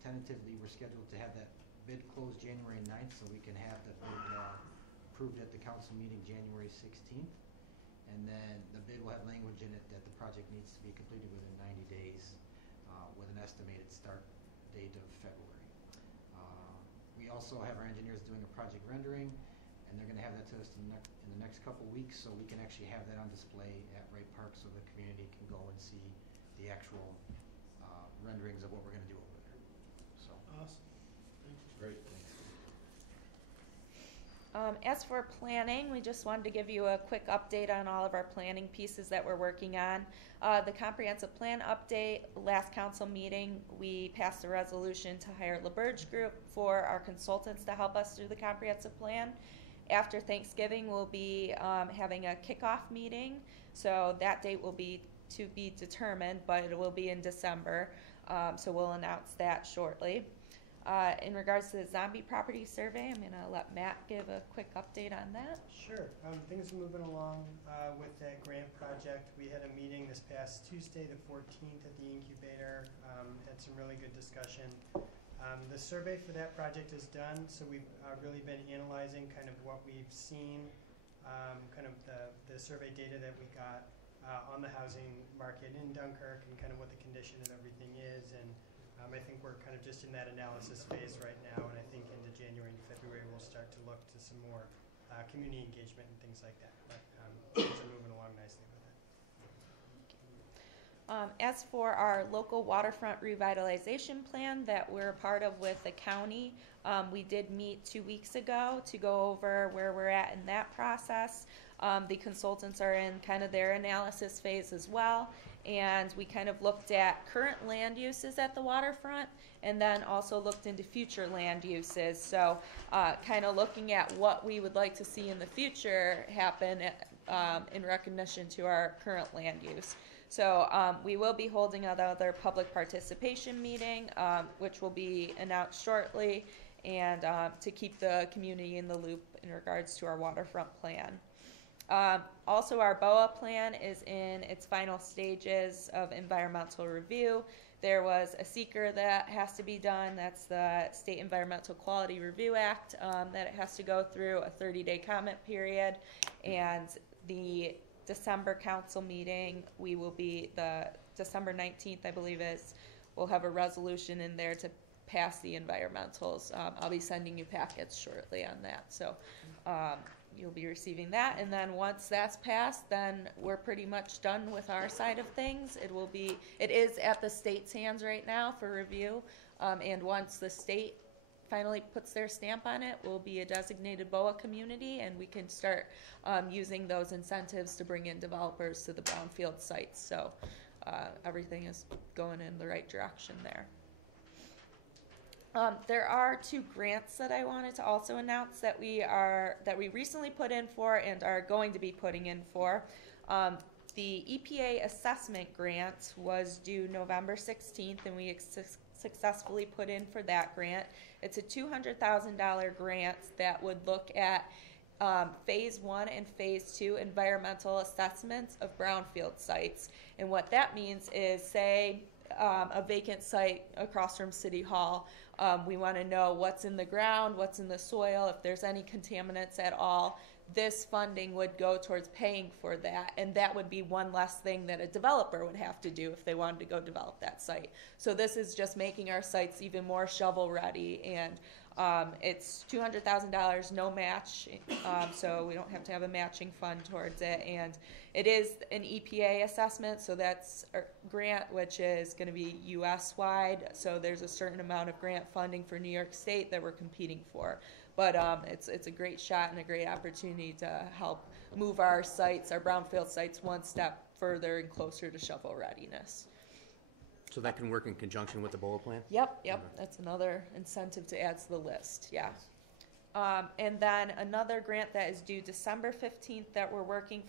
Tentatively, we're scheduled to have that bid closed January 9th, so we can have the bid approved at the council meeting January 16th. And then the bid will have language in it that the project needs to be completed within 90 days with an estimated start date of February. We also have our engineers doing a project rendering, and they're going to have that to us in the next couple weeks, so we can actually have that on display at Wright Park so the community can go and see the actual renderings of what we're going to do over there. So. Awesome. Thank you. Great, thanks. As for planning, we just wanted to give you a quick update on all of our planning pieces that we're working on. The comprehensive plan update, last council meeting, we passed a resolution to hire LaBerge Group for our consultants to help us through the comprehensive plan. After Thanksgiving, we'll be having a kickoff meeting, so that date will be to be determined, but it will be in December, so we'll announce that shortly. In regards to the zombie property survey, I'm going to let Matt give a quick update on that. Sure. Things are moving along with that grant project. We had a meeting this past Tuesday, the 14th, at the incubator. Had some really good discussion. The survey for that project is done, so we've really been analyzing kind of what we've seen, kind of the survey data that we got on the housing market in Dunkirk and kind of what the condition of everything is. And I think we're kind of just in that analysis phase right now, and I think into January and February we'll start to look to some more community engagement and things like that. But things are moving along nicely with it. As for our local waterfront revitalization plan that we're a part of with the county, we did meet 2 weeks ago to go over where we're at in that process. The consultants are in kind of their analysis phase as well, and we kind of looked at current land uses at the waterfront and then also looked into future land uses. So kind of looking at what we would like to see in the future happen in recognition to our current land use. So we will be holding another public participation meeting, which will be announced shortly, and to keep the community in the loop in regards to our waterfront plan. Also, our BOA plan is in its final stages of environmental review. There was a seeker that has to be done. That's the State Environmental Quality Review Act that it has to go through a 30-day comment period. And the December council meeting, we will be the December 19th, I believe we'll have a resolution in there to pass the environmentals. I'll be sending you packets shortly on that. So you'll be receiving that, and then once that's passed, then we're pretty much done with our side of things. It is at the state's hands right now for review, and once the state finally puts their stamp on it, we'll be a designated BOA community, and we can start using those incentives to bring in developers to the brownfield sites. So everything is going in the right direction there. There are 2 grants that I wanted to also announce that we recently put in for and are going to be putting in for. The EPA assessment grant was due November 16th, and we successfully put in for that grant. It's a $200,000 grant that would look at phase 1 and phase 2 environmental assessments of brownfield sites. And what that means is, say, a vacant site across from City Hall. We want to know what's in the ground, what's in the soil, if there's any contaminants at all. This funding would go towards paying for that, and that would be one less thing that a developer would have to do if they wanted to go develop that site. So this is just making our sites even more shovel ready, and it's $200,000, no match, so we don't have to have a matching fund towards it. And it is an EPA assessment, so that's a grant which is going to be U.S.-wide. So there's a certain amount of grant funding for New York State that we're competing for. But it's a great shot and a great opportunity to help move our sites, our brownfield sites, one step further and closer to shovel readiness. So that can work in conjunction with the BOA plan? Yep. That's another incentive to add to the list, yeah. And then another grant that is due December 15th that we're working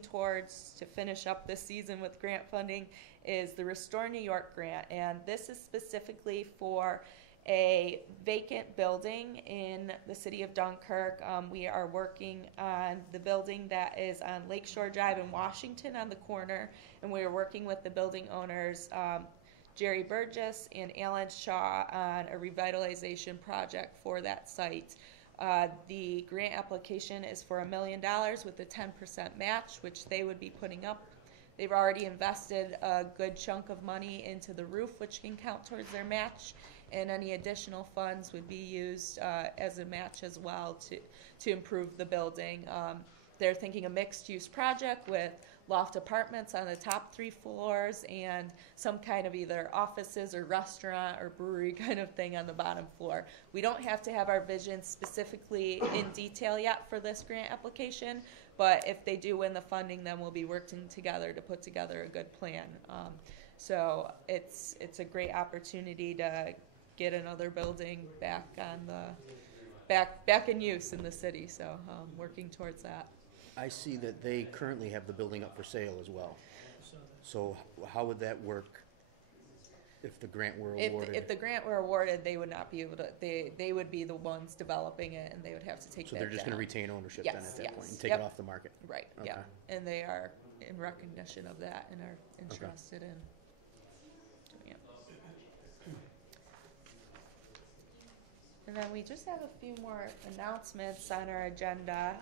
towards to finish up this season with grant funding is the Restore New York grant. And this is specifically for a vacant building in the city of Dunkirk. We are working on the building that is on Lakeshore Drive in Washington on the corner, and we are working with the building owners, Jerry Burgess and Alan Shaw, on a revitalization project for that site. The grant application is for $1 million with a 10% match, which they would be putting up. They've already invested a good chunk of money into the roof, which can count towards their match, and any additional funds would be used as a match as well to improve the building. They're thinking a mixed-use project with loft apartments on the top 3 floors and some kind of either offices or restaurant or brewery kind of thing on the bottom floor. We don't have to have our vision specifically in detail yet for this grant application, but if they do win the funding, then we'll be working together to put together a good plan. So it's a great opportunity to get another building back on back in use in the city. So working towards that. I see that they currently have the building up for sale as well. So how would that work if the grant were awarded? If the grant were awarded, they would not be able to. They would be the ones developing it, and they would have to take. So that they're just down. going to retain ownership then at that point and take Yep. it off the market. Right. Okay. Yeah, and they are in recognition of that and are interested in doing it. And then we just have a few more announcements on our agenda.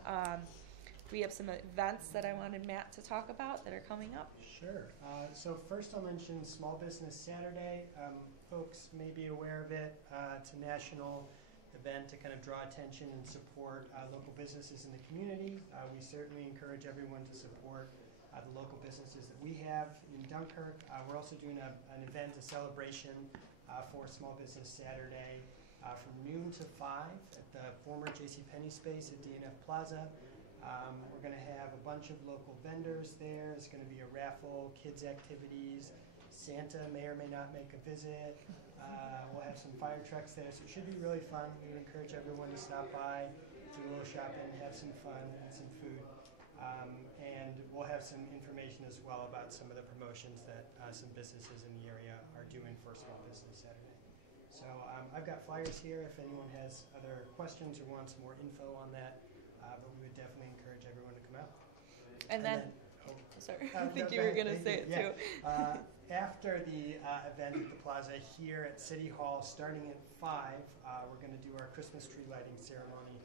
We have some events that I wanted Matt to talk about that are coming up. Sure. So first I'll mention Small Business Saturday. Folks may be aware of it. It's a national event to kind of draw attention and support local businesses in the community. We certainly encourage everyone to support the local businesses that we have in Dunkirk. We're also doing an event, a celebration for Small Business Saturday from noon to 5 at the former JCPenney space at DNF Plaza. We're going to have a bunch of local vendors there. It's going to be a raffle, kids activities. Santa may or may not make a visit. We'll have some fire trucks there, so it should be really fun. We would encourage everyone to stop by, do a little shopping, have some fun, and some food. And we'll have some information as well about some of the promotions that some businesses in the area are doing for Small Business Saturday. So I've got flyers here if anyone has other questions or wants more info on that. But we would definitely encourage everyone to come out. And then sorry. No, I think you were thank gonna you. say it Yeah. too. After the event at the plaza here at City Hall, starting at 5, we're going to do our Christmas tree lighting ceremony.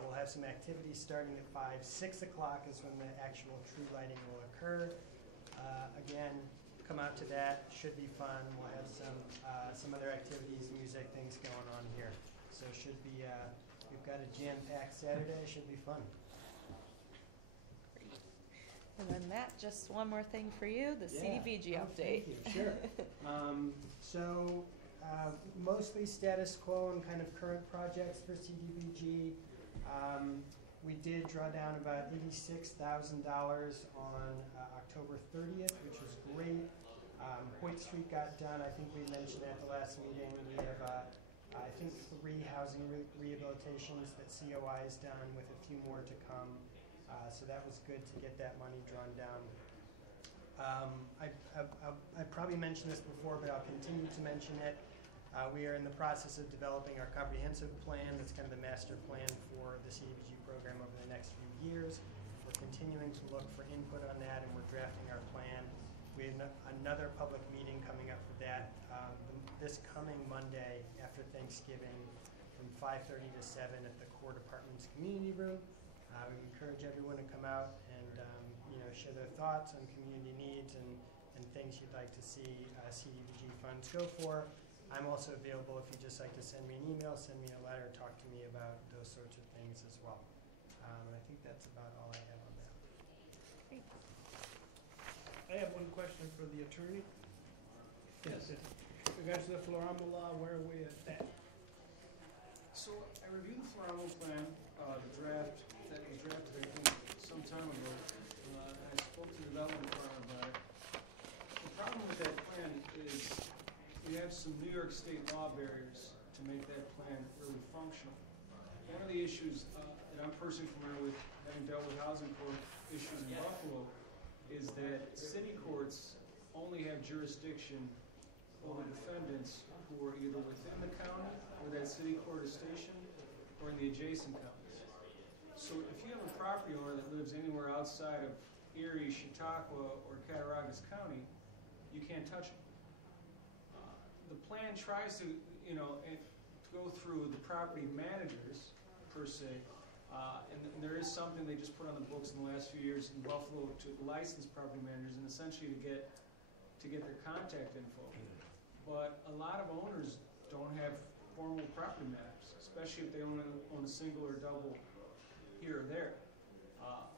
We'll have some activities starting at 5. 6 o'clock is when the actual tree lighting will occur. Again, come out to that. Should be fun. We'll have some other activities, music, things going on here. So should be. We've got a jam-packed Saturday. Should be fun. And then Matt, just one more thing for you, the CDBG update. Thank you. Sure. Mostly status quo and kind of current projects for CDBG. We did draw down about $86,000 on October 30th, which was great. Hoyt Street got done. I think we mentioned at the last meeting. We have, I think, 3 housing rehabilitations that COI has done, with a few more to come. So that was good to get that money drawn down. I probably mentioned this before, but I'll continue to mention it. We are in the process of developing our comprehensive plan. That's kind of the master plan for the CDBG program over the next few years. We're continuing to look for input on that, and we're drafting our plan. We have another public meeting coming up for that this coming Monday after Thanksgiving from 5:30 to 7 at the Core Department's community room. We encourage everyone to come out and share their thoughts on community needs and things you'd like to see CDBG funds go for. I'm also available if you'd just like to send me an email, send me a letter, talk to me about those sorts of things as well. And I think that's about all I have on that. I have one question for the attorney. Yes. In regards to the Floramo law, where are we at that? So I reviewed the Floramo plan, the draft that was drafted, I think, some time ago. And I spoke to the development department about it. The problem with that plan is we have some New York State law barriers to make that plan really functional. One of the issues that I'm personally familiar with, having dealt with housing court issues in Buffalo, is that city courts only have jurisdiction over defendants who are either within the county where that city court is stationed or in the adjacent counties. So if you have a property owner that lives anywhere outside of Erie, Chautauqua, or Cattaraugus County, you can't touch them. The plan tries to, go through the property managers, per se, and there is something they just put on the books in the last few years in Buffalo to license property managers and essentially to get their contact info. But a lot of owners don't have formal property maps, especially if they own a single or double here or there.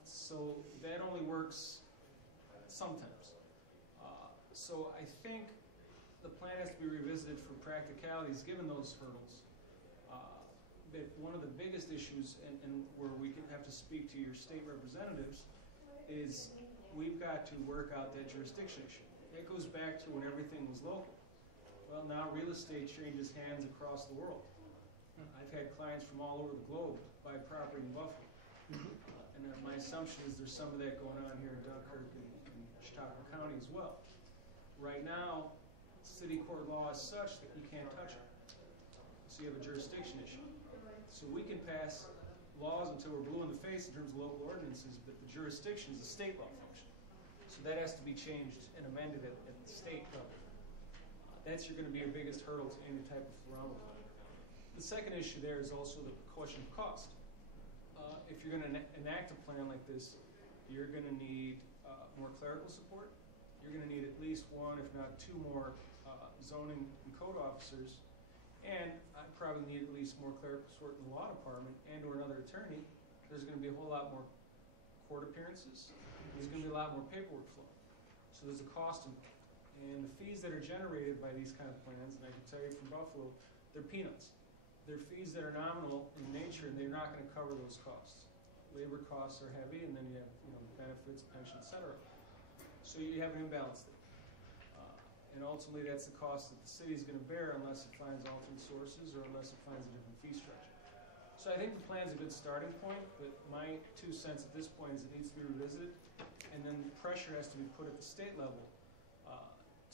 So that only works sometimes. So I think the plan has to be revisited for practicalities given those hurdles. That one of the biggest issues, and where we can have to speak to your state representatives, is we've got to work out that jurisdiction issue. It goes back to when everything was local. Well, now real estate changes hands across the world. I've had clients from all over the globe buy property in Buffalo. And my assumption is there's some of that going on here in Dunkirk and Chautauqua County as well. Right now, city court law is such that you can't touch it. So you have a jurisdiction issue. So we can pass laws until we're blue in the face in terms of local ordinances, but the jurisdiction is a state law function. So that has to be changed and amended at the state level. That's going to be your biggest hurdle to any type of Floramo plan. The second issue there is also the question of cost. If you're going to enact a plan like this, you're going to need more clerical support. You're going to need at least 1, if not 2 more zoning and code officers. And I probably need at least more clerical support in the law department and or another attorney. There's going to be a whole lot more court appearances. There's going to be a lot more paperwork flow. So there's a cost involved. And the fees that are generated by these kind of plans, and I can tell you from Buffalo, they're peanuts. They're fees that are nominal in nature, and they're not going to cover those costs. Labor costs are heavy, and then you have benefits, pension, et cetera. So you have an imbalance there. And ultimately, that's the cost that the city is going to bear unless it finds alternate sources or unless it finds a different fee structure. So I think the plan's a good starting point, but my 2 cents at this point is it needs to be revisited, and then pressure has to be put at the state level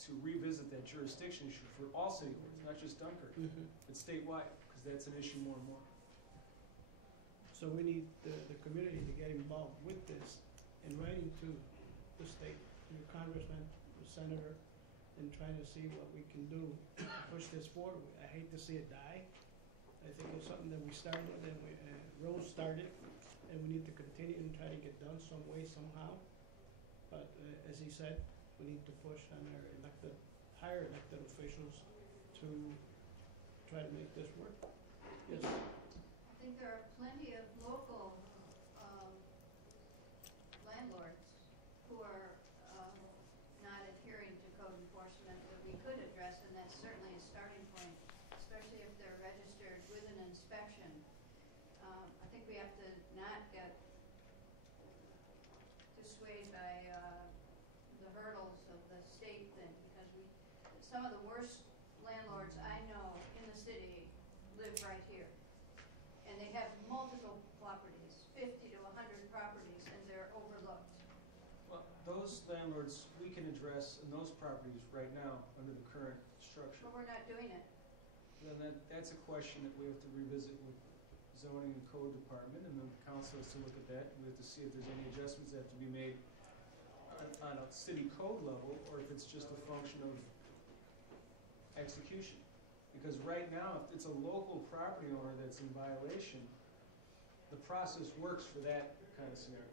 to revisit that jurisdiction issue for all city courts, not just Dunkirk, but statewide, because that's an issue more and more. So we need the community to get involved with this in writing to the state, your congressman, your senator, and trying to see what we can do to push this forward. I hate to see it die. I think it's something that we started and Rose started, and we need to continue and try to get done some way, somehow. But as he said, we need to push on our higher elected officials to try to make this work. Yes. I think there are plenty of local landlords who are not adhering to code enforcement that we could address, and that's certainly a starting point, especially if they're registered with an inspection. I think we have to not get dissuaded by the hurdles of the state thing, because some of the worst landlords I know in the city live right here. And they have multiple properties, 50 to 100 properties, and they're overlooked. Well, those landlords we can address in those properties right now under the current structure. But we're not doing it. Then that's a question that we have to revisit with zoning and code department, and the council has to look at that. We have to see if there's any adjustments that have to be made on a city code level, or if it's just a function of execution. Because right now, if it's a local property owner that's in violation, the process works for that kind of scenario.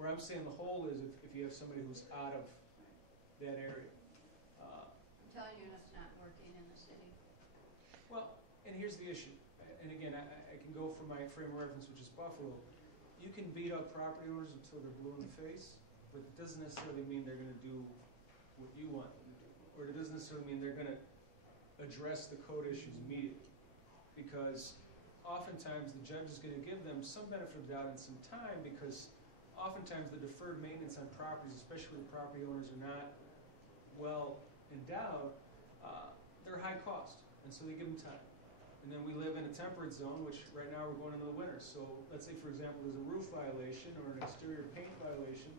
Where I'm saying the whole is if you have somebody who's out of that area. I'm telling you, it's not working in the city. Well, and here's the issue. And again, I can go from my frame of reference, which is Buffalo. You can beat up property owners until they're blue in the face, but it doesn't necessarily mean they're going to do what you want them to do. Or it doesn't necessarily mean they're going to address the code issues immediately, because oftentimes the judge is going to give them some benefit of doubt and some time, because oftentimes the deferred maintenance on properties, especially when the property owners are not well endowed, they're high cost, and so they give them time. And then we live in a temperate zone, which right now we're going into the winter. So let's say, for example, there's a roof violation or an exterior paint violation.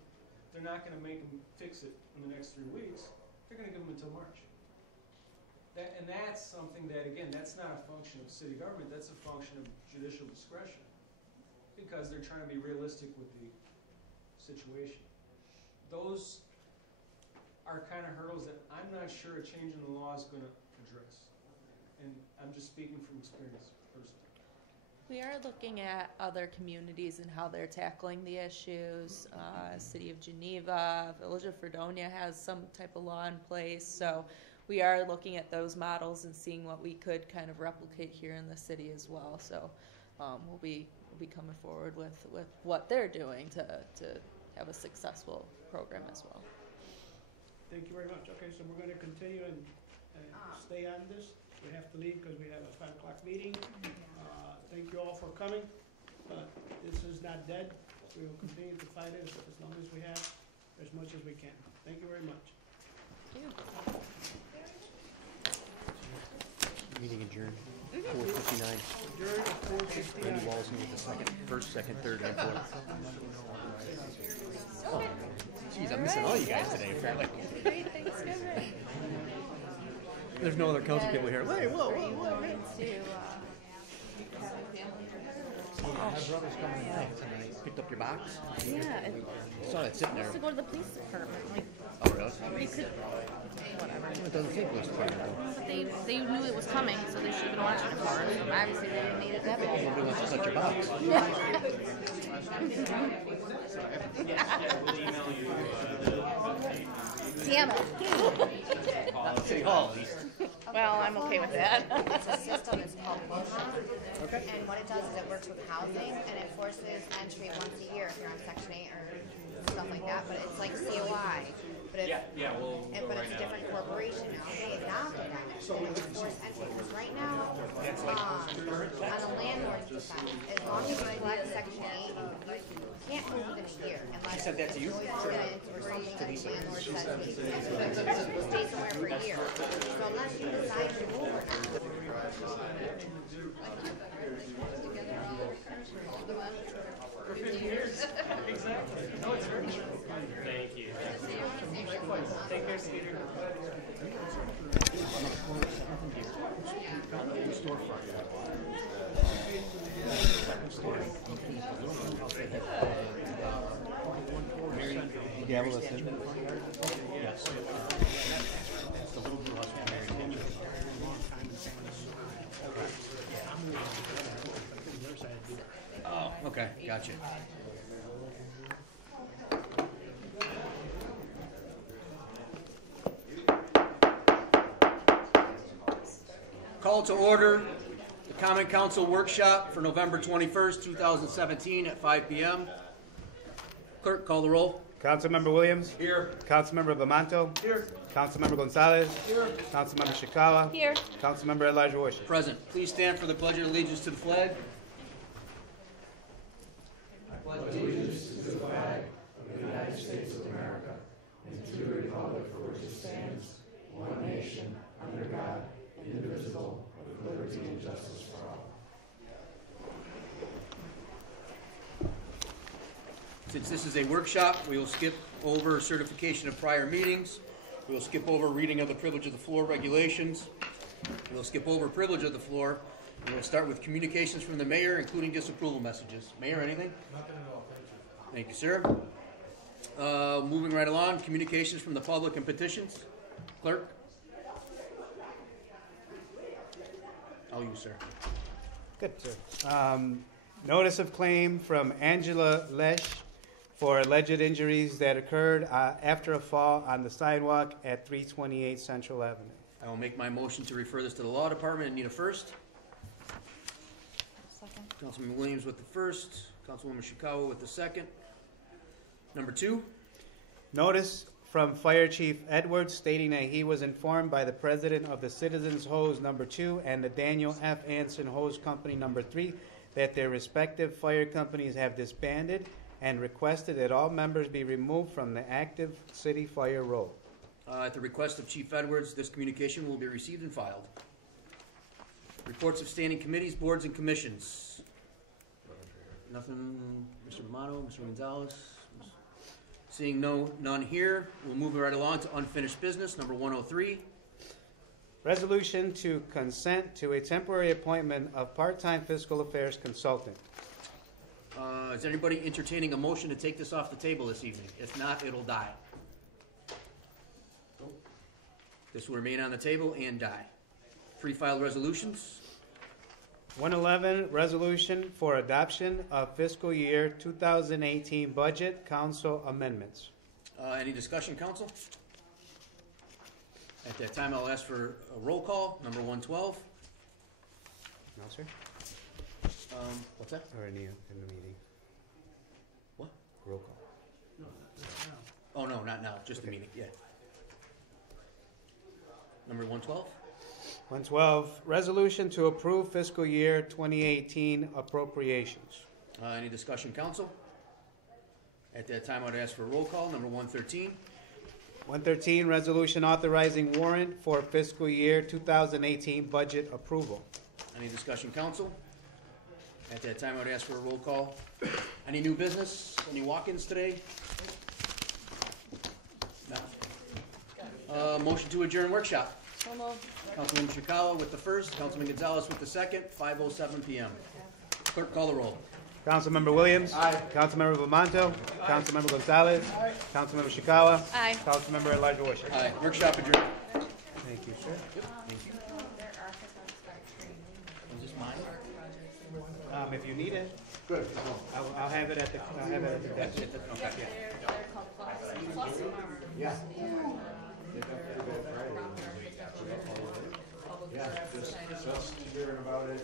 They're not going to make them fix it in the next 3 weeks. They're going to give them until March. And that's something that, again, that's not a function of city government. That's a function of judicial discretion, because they're trying to be realistic with the situation. Those are kind of hurdles that I'm not sure a change in the law is going to address. And I'm just speaking from experience personally. We are looking at other communities and how they're tackling the issues. City of Geneva, Village of Fredonia has some type of law in place. So we are looking at those models and seeing what we could kind of replicate here in the city as well. So we'll be coming forward with what they're doing to have a successful program as well. Thank you very much. Okay, so we're going to continue and stay on this. We have to leave because we have a 5 o'clock meeting. Thank you all for coming. This is not dead. We will continue to fight it as long as we have, as much as we can. Thank you very much. Thank you. Meeting adjourned. 4:59. Adjourned at 4:59. Randy Walson with the first, second, third, and fourth. Oh, geez, I'm missing all you guys today, apparently. Great Thanksgiving. There's no other council people here. Hey, whoa, whoa, whoa. My brother's coming in tonight. Picked up your box? Yeah. I saw that sitting there. To go to the police department. Like, Oh, really? we could, whatever. It doesn't say police department, though. But they knew it was coming, so they should have been watching for it. So obviously they didn't need it that bad. Nobody wants to touch your box. Damn it. City Hall, at least. Well, I'm okay with that. It's a system, it's called Bullshot. Okay. And what it does is it works with housing and it forces entry once a year if you're on Section 8 or stuff like that, but it's like COI. But it's, but it's a different corporation now. They adopted that and it's forced entry. Because right now, on a landlord's side, as long as you collect Section 8, you can't move within a year unless She said that to you? it's ordinance or something that the landlord says needs to be. Stay somewhere for a year. So unless you decide to move or not. For 50 years. Exactly. No, it's very true. Thank you. Take care, Steve. Storefront. gavel that's in? Yes. The little blue house was married 10 years. Oh, okay, gotcha. Call to order the Common Council Workshop for November 21st, 2017 at 5 p.m. Clerk, call the roll. Councilmember Williams. Here. Councilmember Vimanto. Here. Councilmember Gonzalez. Here. Councilmember Shikawa. Here. Councilmember Elijah Worship. Present. Please stand for the Pledge of Allegiance to the flag. Allegiance to the flag of the United States of America and to the republic for which it stands, one nation, under God, indivisible, with liberty and justice for all. Since this is a workshop, we will skip over certification of prior meetings. We will skip over reading of the privilege of the floor regulations. We will skip over privilege of the floor. And we'll start with communications from the mayor, including disapproval messages. Mayor, anything? Nothing at all, thank you. Thank you, sir. Moving right along, communications from the public and petitions. Clerk? All you, sir. Good, sir. Notice of claim from Angela Lesh for alleged injuries that occurred after a fall on the sidewalk at 328 Central Avenue. I will make my motion to refer this to the law department and need a first. Second. Councilman Williams with the first, Councilwoman Shikawa with the second. Number 2. Notice from Fire Chief Edwards stating that he was informed by the president of the Citizens Hose Number 2 and the Daniel F. Anson Hose Company Number 3 that their respective fire companies have disbanded and requested that all members be removed from the active city fire roll. At the request of Chief Edwards, this communication will be received and filed. Reports of standing committees, boards, and commissions. Nothing, Mr. Amato, Mr. Gonzalez. Seeing none here, we'll move right along to unfinished business, number 103. Resolution to consent to a temporary appointment of part-time fiscal affairs consultant. Is anybody entertaining a motion to take this off the table this evening? If not, it'll die. This will remain on the table and die. Pre-filed resolutions. 111, resolution for adoption of fiscal year 2018 budget council amendments. Any discussion, council? At that time, I'll ask for a roll call. Number 112. No, sir. What's that? Or in the meeting. What? Roll call. Oh, no, not now. Just the meeting, yeah. Number 112. 112, resolution to approve fiscal year 2018 appropriations. Any discussion, council? At that time, I'd ask for a roll call. Number 113. 113, resolution authorizing warrant for fiscal year 2018 budget approval. Any discussion, council? At that time, I'd ask for a roll call. Any new business? Any walk-ins today? No. Motion to adjourn workshop. So moved. Councilman Shikawa with the first, Councilman Gonzalez with the second, 5:07 p.m. Clerk, call the roll. Councilmember Williams. Aye. Councilmember Vimanto. Aye. Councilmember Gonzalez. Aye. Councilmember Shikawa. Aye. Councilmember Elijah Worship. Aye. Workshop adjourned. Thank you, sir. Yep. Thank you. Is this mine? If you need it. Good. I'll have it at the. I'll have it at the desk. Okay. Yeah. Yeah, just hearing about it.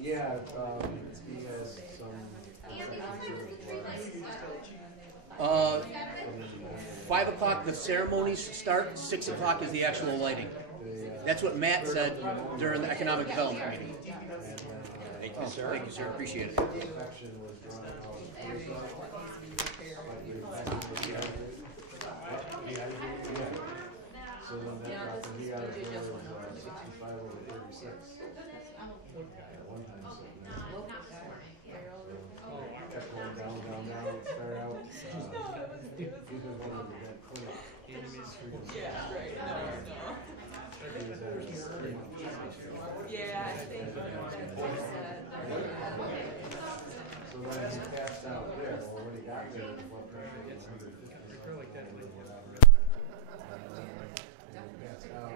Yeah, he has some. 5 o'clock the ceremonies start, 6 o'clock is the actual lighting. That's what Matt said during the economic development meeting. Thank you, sir. Thank you, sir. Appreciate it. So then that dropped, and he got it there was 65/36. One time, so kept going down, it started out, he's been one of that clean. Yeah, right. No. He was there 3 months. Yeah. So then it's passed out there, well, when he got there, the blood pressure was 150. Passed out.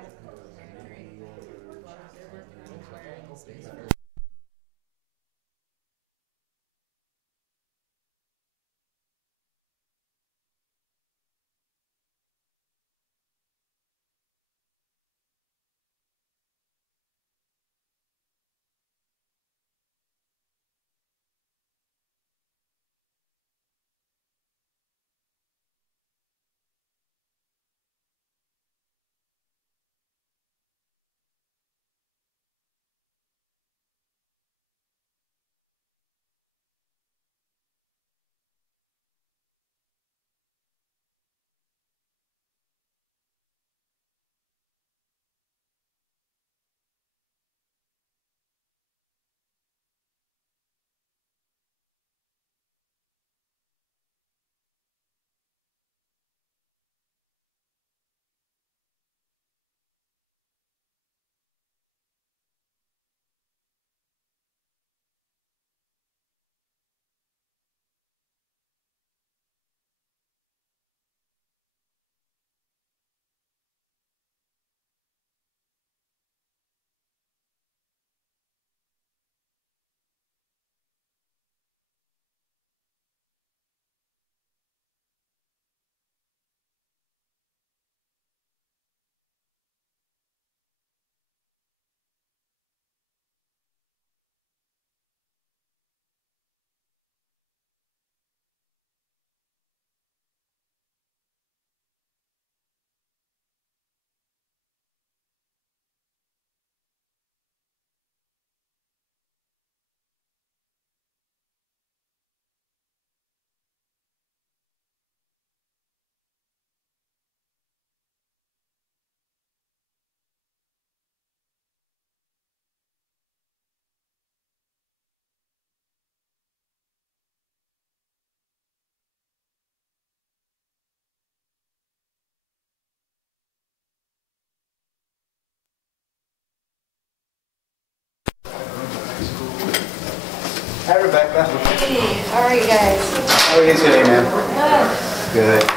Hi, Rebecca. Hey, how are you guys? How are you today, ma'am? Good. Good.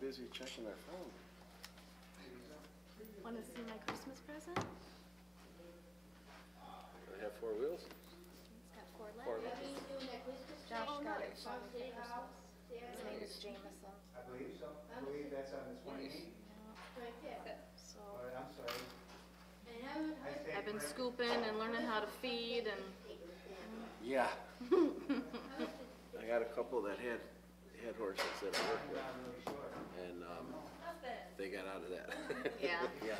Busy checking their phone. Want to see my Christmas present? They have four wheels? It's got four Four legs. Josh got it for Christmas. His name is Jameson. I believe so. I believe that's on the 28th. So All right, I'm sorry. I've been scooping and learning how to feed and. Yeah. I got a couple that had horses that I worked with, and they got out of that. Yeah. Yeah.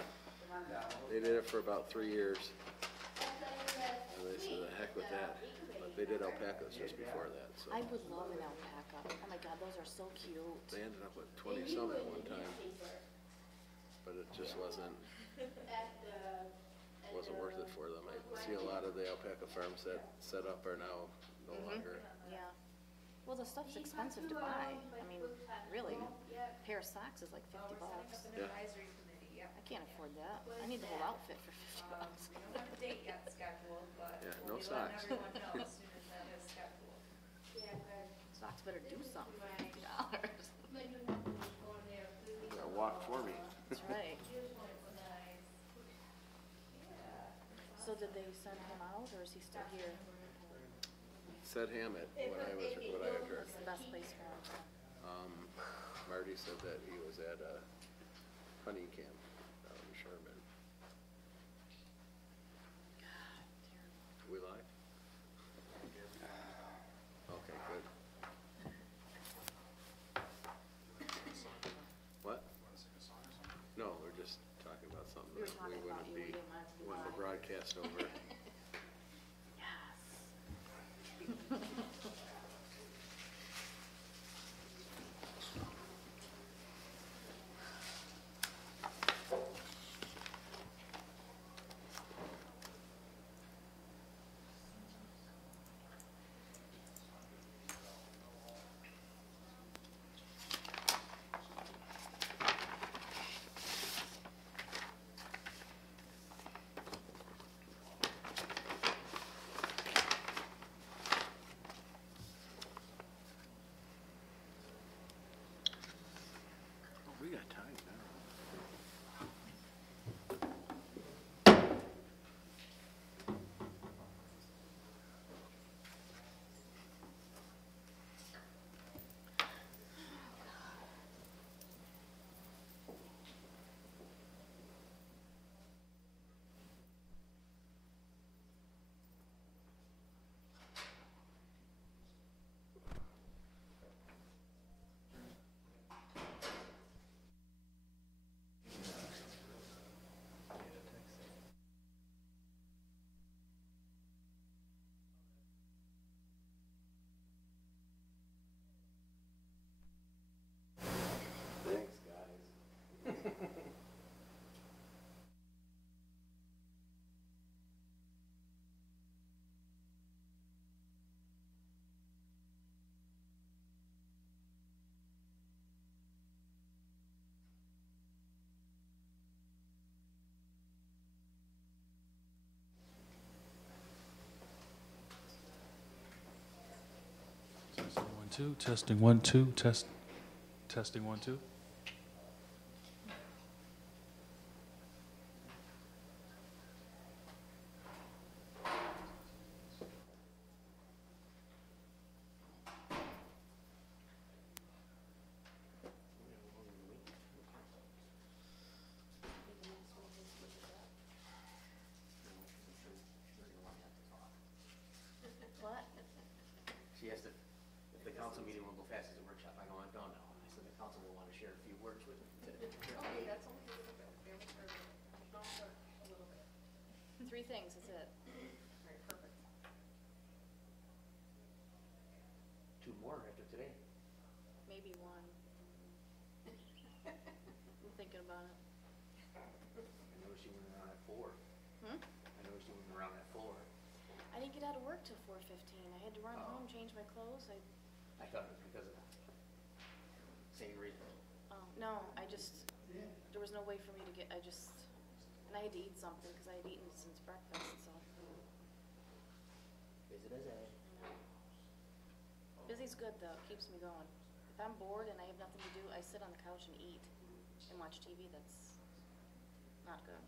They did it for about 3 years, and they said, "The heck with that." But they did alpacas just before that. So I would love an alpaca. Oh my God, those are so cute. they ended up with 20-some at one time, but it just wasn't wasn't worth it for them. I see a lot of the alpaca farms that set up are now no longer. Yeah. Well, the stuff's expensive to buy. I mean, really, a pair of socks is like $50. Yeah. I can't afford that. I need the whole outfit for $50. Date yet scheduled, but Yeah, no we'll let socks. everyone know as soon as that is scheduled. Socks better do something for $50. Yeah, walk for me. That's right. So did they send him out, or is he still here? Said Hammett, what I had heard. What's the best place for him? Marty said that he was at a hunting camp down in Sherman. We live? Okay, good. What? No, we're just talking about something We were that we talking about wouldn't you, we be, didn't want it to be when the live. broadcast over. We got time now. Thanks, guys. Testing 1 2 testing 1 2. What? She asked if the council meeting will go fast as a workshop. I go, no. I said the council will want to share a few words with me. Okay, that's only a little bit, very much a little bit. 3 things, that's it. Alright, perfect. 2 more after today. Maybe 1. I'm thinking about it. I noticed you went around at 4. Hmm? I noticed you went around at 4. I didn't get out of work till 4:15. I had to run home, change my clothes. I thought it was because of that. Same reason. No, there was no way for me to get, and I had to eat something because I had eaten since breakfast, so. Busy. Busy's good though, it keeps me going. If I'm bored and I have nothing to do, I sit on the couch and eat and watch TV. That's not good.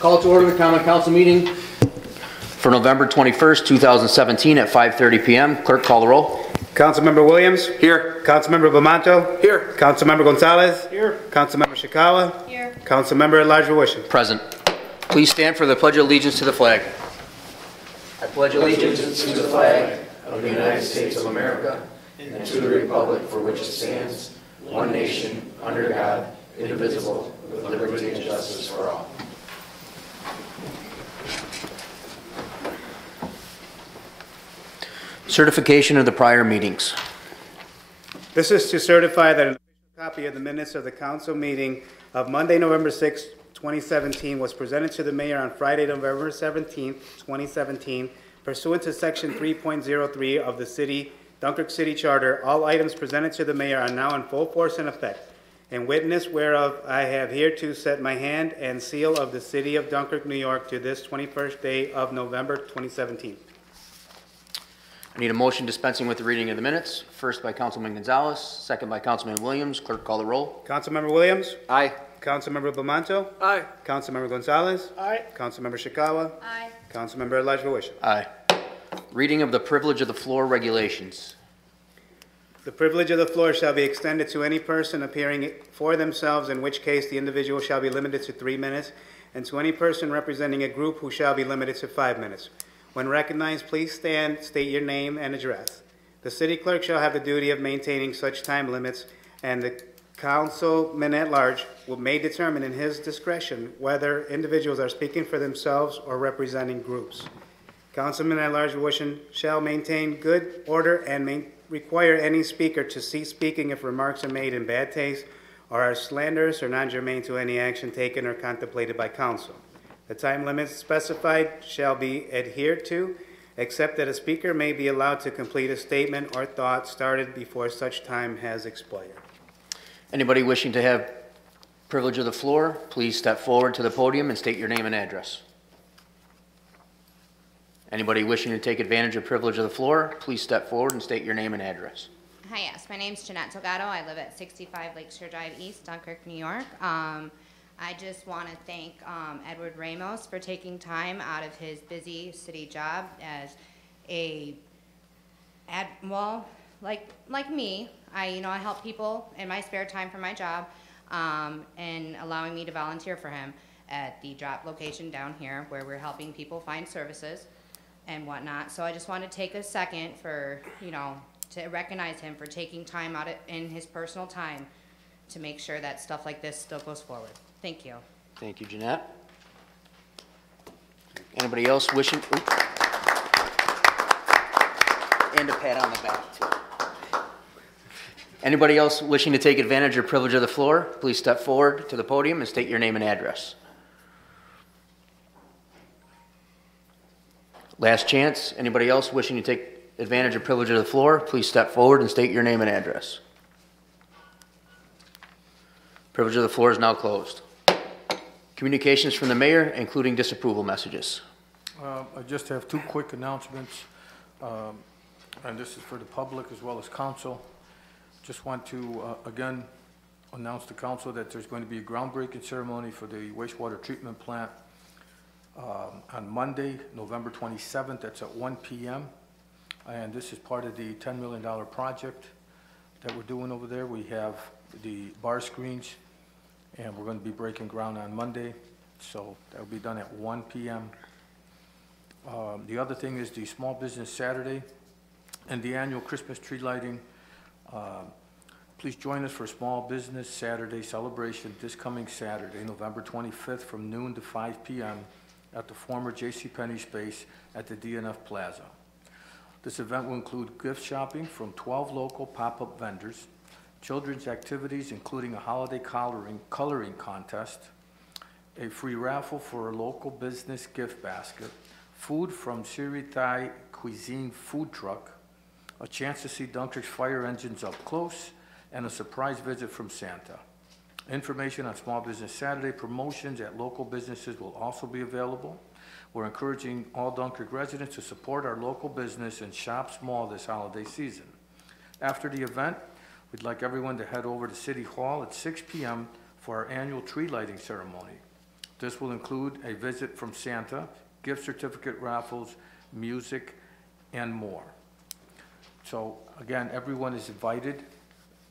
Call to order the common council meeting for November 21st, 2017 at 5:30 p.m. Clerk, call the roll. Councilmember Williams? Here. Councilmember Bamanto? Here. Councilmember Gonzalez? Here. Councilmember Shikawa? Here. Councilmember Elijah Wishing. Present. Please stand for the Pledge of Allegiance to the flag. I pledge allegiance to the flag of the United States of America and to the republic for which it stands, one nation, under God, indivisible, with liberty and justice for all. Certification of the prior meetings. This is to certify that an official copy of the minutes of the council meeting of Monday, November 6, 2017 was presented to the mayor on Friday, November 17, 2017, pursuant to section 3.03 of the Dunkirk City Charter. All items presented to the mayor are now in full force and effect. In witness whereof I have hereto set my hand and seal of the city of Dunkirk, New York, to this 21st day of November 2017. I need a motion dispensing with the reading of the minutes. First by Councilman Gonzalez, second by Councilman Williams. Clerk, call the roll. Councilmember Williams? Aye. Councilmember Bamanto? Aye. Councilmember Gonzalez? Aye. Councilmember Shikawa? Aye. Councilmember Elijah Wishing. Aye. Reading of the privilege of the floor regulations. The privilege of the floor shall be extended to any person appearing for themselves, in which case the individual shall be limited to 3 minutes, and to any person representing a group who shall be limited to 5 minutes. When recognized, please stand, state your name and address. The city clerk shall have the duty of maintaining such time limits, and the councilman at large may determine in his discretion whether individuals are speaking for themselves or representing groups. Councilman at large wishing shall maintain good order and require any speaker to cease speaking if remarks are made in bad taste or are slanderous or non-germane to any action taken or contemplated by council. The time limits specified shall be adhered to, except that a speaker may be allowed to complete a statement or thought started before such time has expired. Anybody wishing to have privilege of the floor, please step forward to the podium and state your name and address. Anybody wishing to take advantage of privilege of the floor, please step forward and state your name and address. Hi, yes, my name's Jeanette Delgado. I live at 65 Lakeshore Drive East, Dunkirk, New York. I just want to thank Edward Ramos for taking time out of his busy city job as like me, I help people in my spare time for my job, and allowing me to volunteer for him at the drop location down here where we're helping people find services and whatnot. So I just want to take a second for, to recognize him for taking time out in his personal time to make sure that stuff like this still goes forward. Thank you. Thank you, Jeanette. Anybody else wishing? Oops. And a pat on the back, too. Anybody else wishing to take advantage or privilege of the floor, please step forward to the podium and state your name and address. Last chance. Anybody else wishing to take advantage or privilege of the floor, please step forward and state your name and address. Privilege of the floor is now closed. Communications from the mayor, including disapproval messages. I just have two quick announcements, and this is for the public as well as council. Just want to, again, announce to council that there's going to be a groundbreaking ceremony for the wastewater treatment plant on Monday, November 27th. That's at 1 p.m. And this is part of the $10 million project that we're doing over there. We have the bar screens, and we're going to be breaking ground on Monday. So that'll be done at 1 p.m. The other thing is the Small Business Saturday and the annual Christmas tree lighting. Please join us for Small Business Saturday celebration this coming Saturday, November 25th from noon to 5 p.m. at the former JCPenney space at the DNF Plaza. This event will include gift shopping from 12 local pop-up vendors, children's activities including a holiday coloring contest, a free raffle for a local business gift basket, food from Siri Thai Cuisine food truck, a chance to see Dunkirk's fire engines up close, and a surprise visit from Santa. Information on Small Business Saturday promotions at local businesses will also be available. We're encouraging all Dunkirk residents to support our local business and shop small this holiday season. After the event, we'd like everyone to head over to City Hall at 6 p.m. for our annual tree lighting ceremony. This will include a visit from Santa, gift certificate raffles, music, and more. So again, everyone is invited.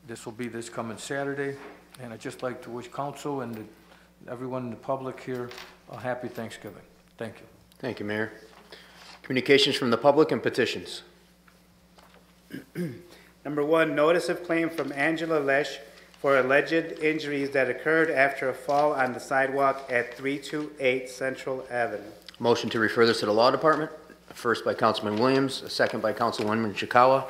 This will be this coming Saturday, and I'd just like to wish council and everyone in the public here a happy Thanksgiving. Thank you. Thank you, Mayor. Communications from the public and petitions. Number 1, notice of claim from Angela Lesh for alleged injuries that occurred after a fall on the sidewalk at 328 Central Avenue. Motion to refer this to the Law Department. First by Councilman Williams, a second by Councilwoman Chikawa.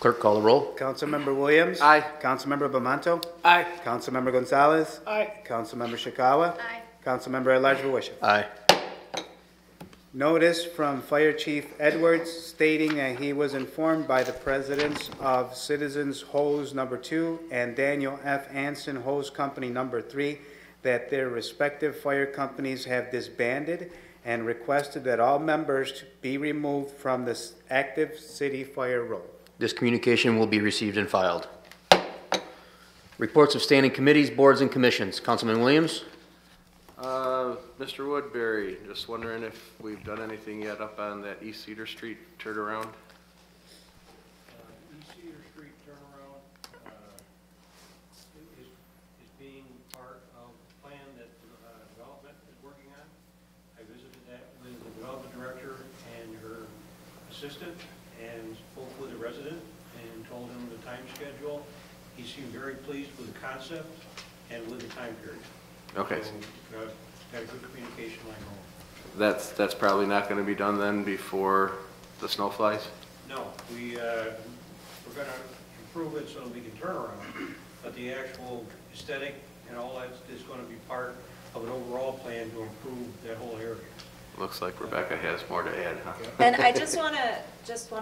Clerk, call the roll. Councilmember Williams? Aye. Councilmember Bamanto? Aye. Councilmember Gonzalez? Aye. Councilmember Chikawa? Aye. Councilmember at-large Wisha. Aye. Notice from Fire Chief Edwards stating that he was informed by the presidents of Citizens Hose Number 2 and Daniel F. Anson Hose Company Number 3 that their respective fire companies have disbanded and requested that all members be removed from this active city fire roll. This communication will be received and filed. Reports of standing committees, boards, and commissions. Councilman Williams? Mr. Woodbury, just wondering if we've done anything yet up on that East Cedar Street turnaround? East Cedar Street turnaround is being part of a plan that development is working on. I visited that with the development director and her assistant and spoke with the resident and told him the time schedule. He seemed very pleased with the concept and with the time period. Okay. So, got a good communication line going. That's probably not gonna be done then before the snow flies? No, we're gonna improve it so we can turn around, but the actual aesthetic and all that is gonna be part of an overall plan to improve that whole area. Looks like Rebecca has more to add, huh? And I just wanna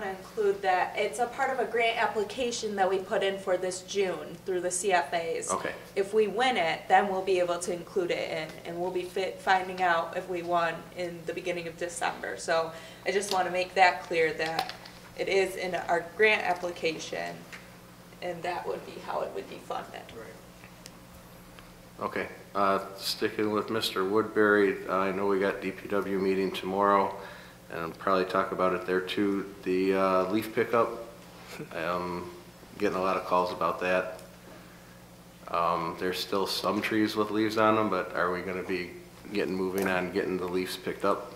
include that it's a part of a grant application that we put in for this June through the CFAs. Okay. If we win it, then we'll be able to include it in, and we'll be finding out if we won in the beginning of December. So I just wanna make that clear that it is in our grant application, and that would be how it would be funded. Okay, sticking with Mr. Woodbury, I know we got DPW meeting tomorrow, and I'll probably talk about it there too. The leaf pickup, getting a lot of calls about that. There's still some trees with leaves on them, but are we gonna be moving on getting the leaves picked up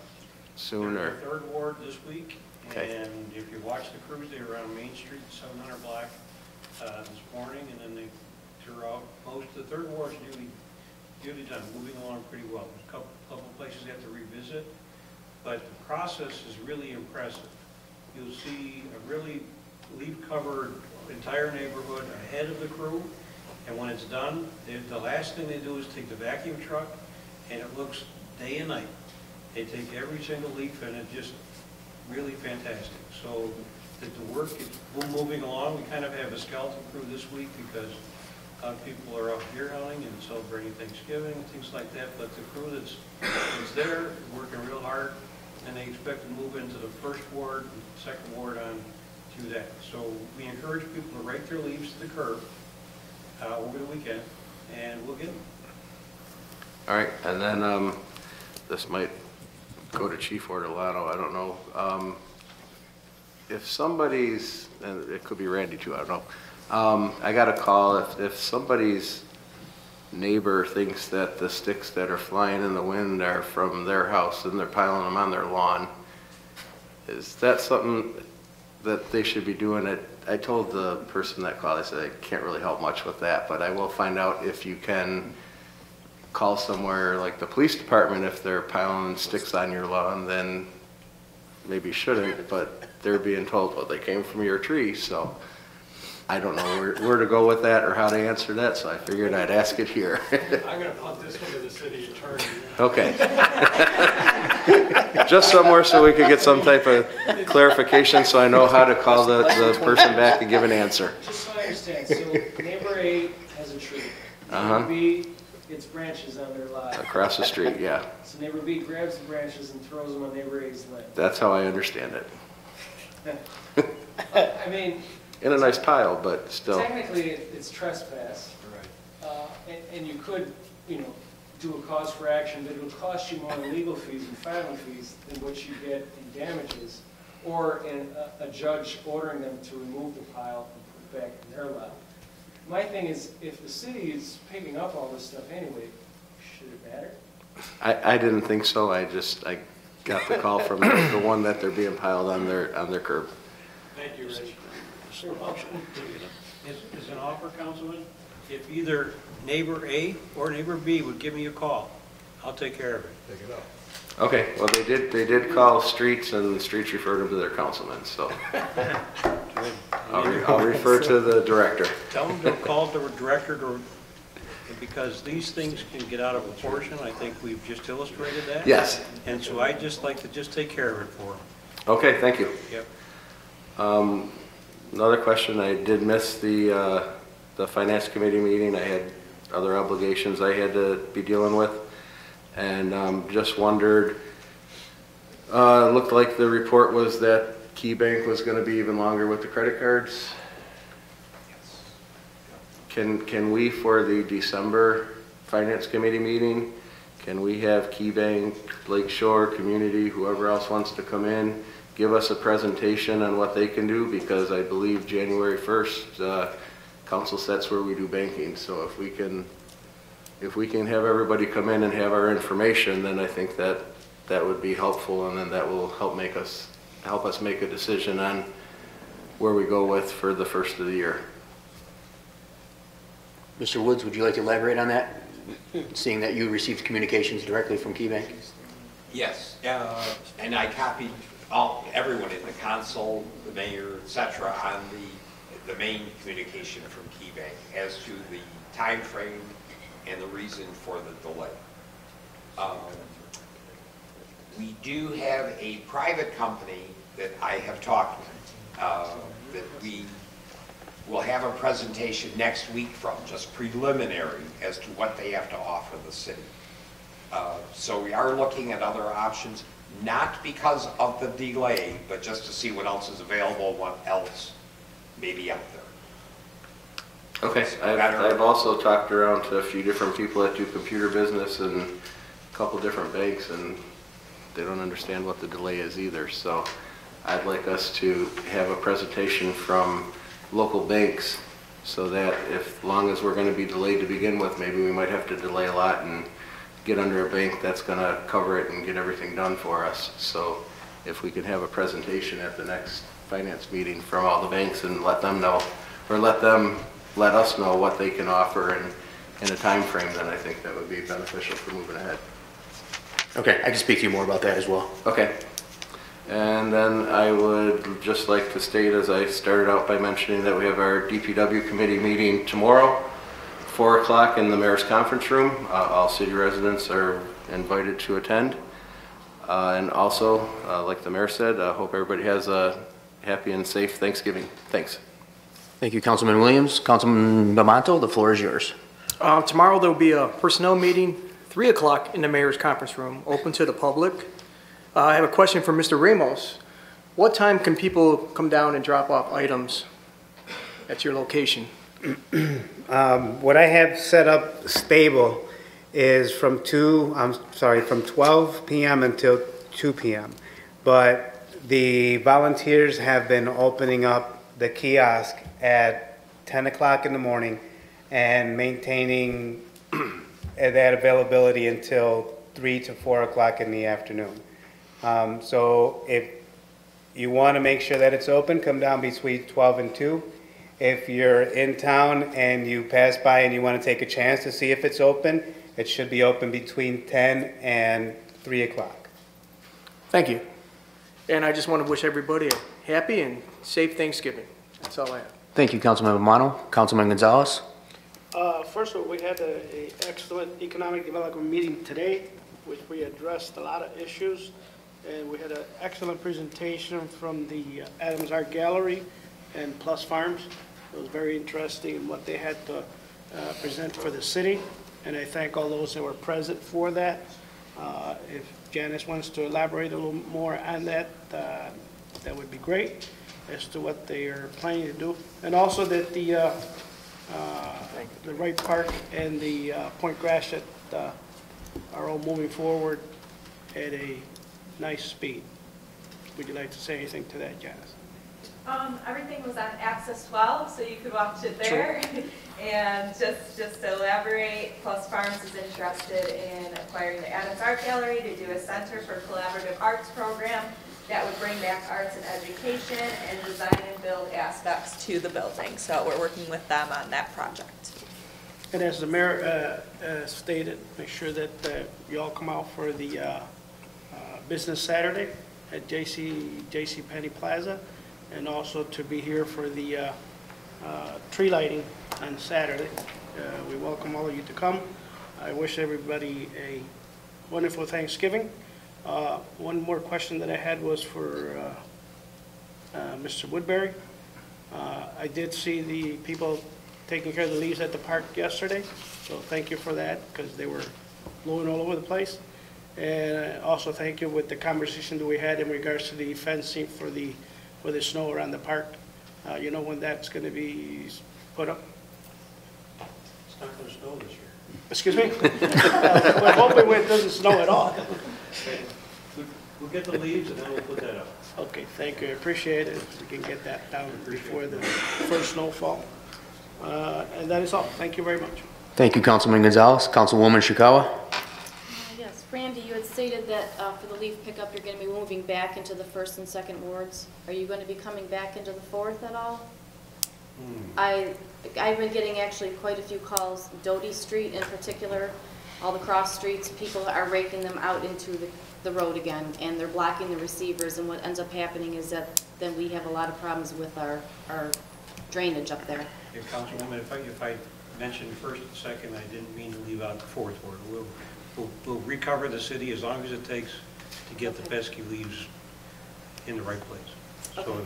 soon, or? Third Ward this week, Okay. and if you watch the crews, they were on Main Street, 700 block, this morning, and then they tore out most of the Third Ward's newly done, moving along pretty well. There's a couple places they have to revisit, but the process is really impressive. You'll see a really leaf-covered entire neighborhood ahead of the crew, and when it's done, the last thing they do is take the vacuum truck, and it looks day and night. They take every single leaf, and it's just really fantastic. So the work is moving along. We kind of have a skeleton crew this week because people are out deer hunting and celebrating Thanksgiving and things like that, but the crew that's there is working real hard, and they expect to move into the First Ward and Second Ward on to that. So we encourage people to rake their leaves to the curb over the weekend, and we'll get them. All right, and then this might go to Chief Ortolano, I don't know. If somebody's, and it could be Randy too, I don't know. I got a call if somebody's neighbor thinks that the sticks that are flying in the wind are from their house and they're piling them on their lawn. Is that something that they should be doing? I told the person that called, I said, I can't really help much with that, but I will find out if you can call somewhere like the police department if they're piling sticks on your lawn, then maybe you shouldn't, but they're being told, well, they came from your tree, so I don't know where to go with that or how to answer that, so I figured I'd ask it here. I'm gonna punt this one to the city attorney. Okay. Just somewhere so we could get some type of clarification so I know how to call the person back and give an answer. Just so I understand, so neighbor A has a tree. Uh-huh. Neighbor B gets branches on their lot. Across the street, yeah. So neighbor B grabs the branches and throws them on neighbor A's land. That's how I understand it. I mean, In a nice pile, but still. technically, it's trespass. Right. And you could, do a cause for action, that it'll cost you more in legal fees and filing fees than what you get in damages, or in a judge ordering them to remove the pile and put it back in their lot. My thing is, if the city is picking up all this stuff anyway, should it matter? I didn't think so. I got the call from the one that they're being piled on their curb. Thank you, Rich. As an offer, Councilman, if either neighbor A or neighbor B would give me a call, I'll take care of it. Pick it up. Okay, well, they did call Streets, and the Streets referred them to their councilman, so I'll refer to the director. Tell them to call the director, because these things can get out of proportion. I think we've just illustrated that. Yes. And so I'd just like to just take care of it for them. Okay, thank you. Yep. Another question, I did miss the finance committee meeting. I had other obligations I had to be dealing with, and just wondered, it looked like the report was that Key Bank was going to be even longer with the credit cards. Can we, for the December finance committee meeting, can we have Key Bank, Lake Shore, community, whoever else wants to come in, give us a presentation on what they can do? Because I believe January 1st, council sets where we do banking. So if we can have everybody come in and have our information, then I think that would be helpful, and then that will help us make a decision on where we go with for the first of the year. Mr. Woods, would you like to elaborate on that, seeing that you received communications directly from Key Bank? Yes, and I copied everyone in the council, the mayor, etc., on the main communication from Key Bank as to the time frame and the reason for the delay. We do have a private company that I have talked with, that we will have a presentation next week from, just preliminary, as to what they have to offer the city. So we are looking at other options, not because of the delay, but just to see what else is available, what else may be out there. Okay, I've also talked around to a few different people that do computer business and a couple different banks, and they don't understand what the delay is either. So I'd like us to have a presentation from local banks, so that as long as we're going to be delayed to begin with, maybe we might have to delay a lot and get under a bank that's going to cover it and get everything done for us. So if we can have a presentation at the next finance meeting from all the banks and let them know, or let us know what they can offer in a time frame, then I think that would be beneficial for moving ahead. Okay, I can speak to you more about that as well. Okay. And then I would just like to state, as I started out by mentioning, that we have our DPW committee meeting tomorrow, 4 o'clock in the mayor's conference room. All city residents are invited to attend. And also, like the mayor said, I hope everybody has a happy and safe Thanksgiving. Thanks. Thank you, Councilman Williams. Councilman Bamanto, the floor is yours. Tomorrow there will be a personnel meeting, 3 o'clock in the mayor's conference room, open to the public. I have a question for Mr. Ramos. What time can people come down and drop off items at your location? What I have set up stable is from 12 p.m. until 2 p.m. But the volunteers have been opening up the kiosk at 10 o'clock in the morning and maintaining that availability until 3 to 4 o'clock in the afternoon. So if you want to make sure that it's open, come down between 12 and 2. If you're in town and you pass by and you want to take a chance to see if it's open, it should be open between 10 and 3 o'clock. Thank you. And I just want to wish everybody a happy and safe Thanksgiving. That's all I have. Thank you, Councilman Bamanto. Councilman Gonzalez. First of all, we had an excellent economic development meeting today, which we addressed a lot of issues. And we had an excellent presentation from the Adams Art Gallery and Plus Farms. It was very interesting in what they had to present for the city. And I thank all those that were present for that. If Janice wants to elaborate a little more on that, that would be great as to what they are planning to do. And also that the Wright Park and the Point Gratiot are all moving forward at a nice speed. Would you like to say anything to that, Janice? Everything was on Access 12, so you could watch it there. And just to elaborate, Plus Farms is interested in acquiring the Adams Art Gallery to do a Center for Collaborative Arts program that would bring back arts and education and design and build aspects to the building. So we're working with them on that project. And as the mayor stated, make sure that you all come out for the Business Saturday at J.C. Penney Plaza, and also to be here for the tree lighting on Saturday. We welcome all of you to come. I wish everybody a wonderful Thanksgiving. One more question that I had was for Mr. Woodbury. I did see the people taking care of the leaves at the park yesterday, so thank you for that, because they were blowing all over the place. And also thank you with the conversation that we had in regards to the fencing for the snow around the park. You know when that's going to be put up? It's not going to snow this year. Excuse me? We're hoping it doesn't snow at all. We'll get the leaves and then we'll put that up. Okay, thank you. I appreciate it. If we can get that down before the first snowfall. And that is all. Thank you very much. Thank you, Councilman Gonzalez. Councilwoman Shikawa. Yes, Randy, you had stated that for the leaf pickup, you're going to be moving back into the 1st and 2nd wards. Are you going to be coming back into the 4th at all? I've been getting actually quite a few calls, Doty Street in particular, all the cross streets, people are raking them out into the road again, and they're blocking the receivers, and what ends up happening is that then we have a lot of problems with our drainage up there. Yeah, Councilwoman, if I mentioned 1st and 2nd, I didn't mean to leave out the 4th ward. We'll recover the city as long as it takes to get the pesky leaves in the right place. So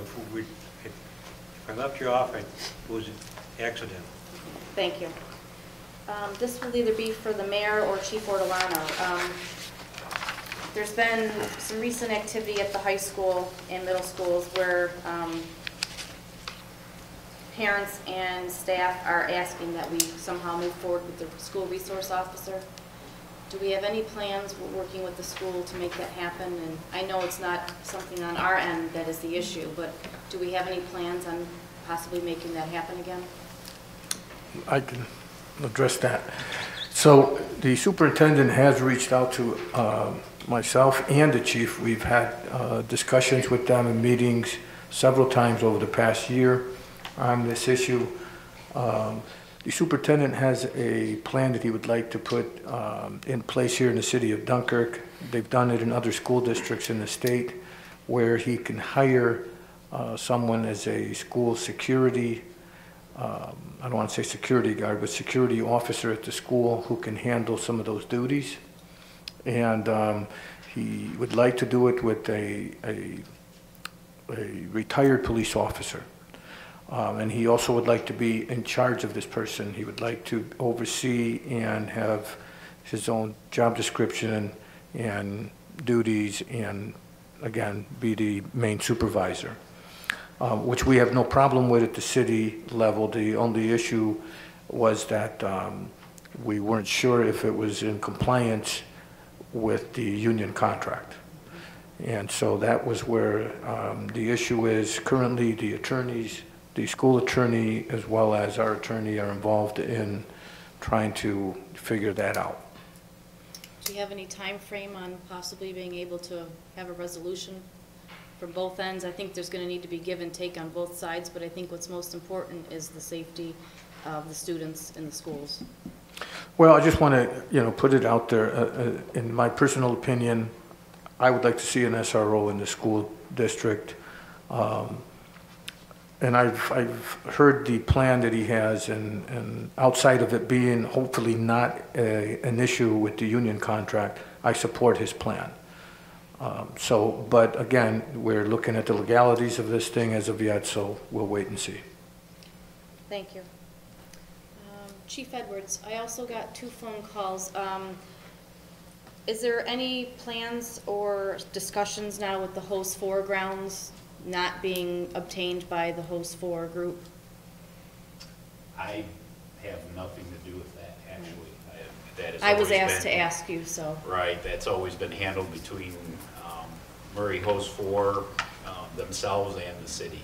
if I left you off, it was accidental. Thank you. This will either be for the mayor or Chief Ortolano. There's been some recent activity at the high school and middle schools where parents and staff are asking that we somehow move forward with the school resource officer. Do we have any plans working with the school to make that happen? And I know it's not something on our end that is the issue, but do we have any plans on possibly making that happen again? I can address that. So the superintendent has reached out to myself and the chief. We've had discussions with them in meetings several times over the past year on this issue. The superintendent has a plan that he would like to put in place here in the city of Dunkirk. They've done it in other school districts in the state, where he can hire someone as a school security, I don't want to say security guard, but security officer at the school who can handle some of those duties. And he would like to do it with a retired police officer. And he also would like to be in charge of this person. He would like to oversee and have his own job description and duties, and again, be the main supervisor, which we have no problem with at the city level. The only issue was that we weren't sure if it was in compliance with the union contract. And so that was where the issue is. Currently, the attorneys, the school attorney as well as our attorney, are involved in trying to figure that out. Do you have any time frame on possibly being able to have a resolution from both ends? I think there's going to need to be give and take on both sides, but I think what's most important is the safety of the students in the schools. Well, I just want to, put it out there. In my personal opinion, I would like to see an SRO in the school district. And I've heard the plan that he has, and outside of it being hopefully not an issue with the union contract, I support his plan. But again, we're looking at the legalities of this thing as of yet, so we'll wait and see. Thank you. Chief Edwards, I also got 2 phone calls. Is there any plans or discussions now with the Host 4 grounds not being obtained by the Host 4 group? I have nothing to do with that, actually. That is I was always asked been- to ask you, so. Right, that's always been handled between Murray Hose 4 themselves and the city.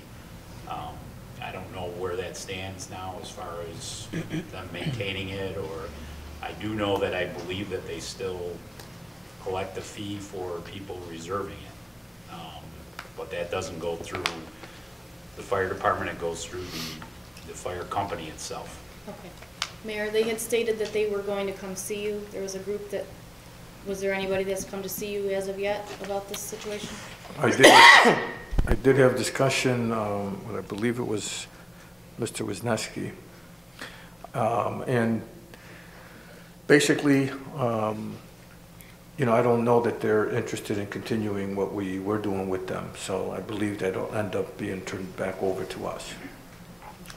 I don't know where that stands now as far as them maintaining it, or I do know that I believe that they still collect a fee for people reserving it. But that doesn't go through the fire department, it goes through the fire company itself. Okay. Mayor, they had stated that they were going to come see you. There was a group that, was there anybody that's come to see you as of yet about this situation? I did have discussion, with, I believe it was Mr. Wisniewski. And basically, you know, I don't know that they're interested in continuing what we were doing with them. So I believe that'll end up being turned back over to us.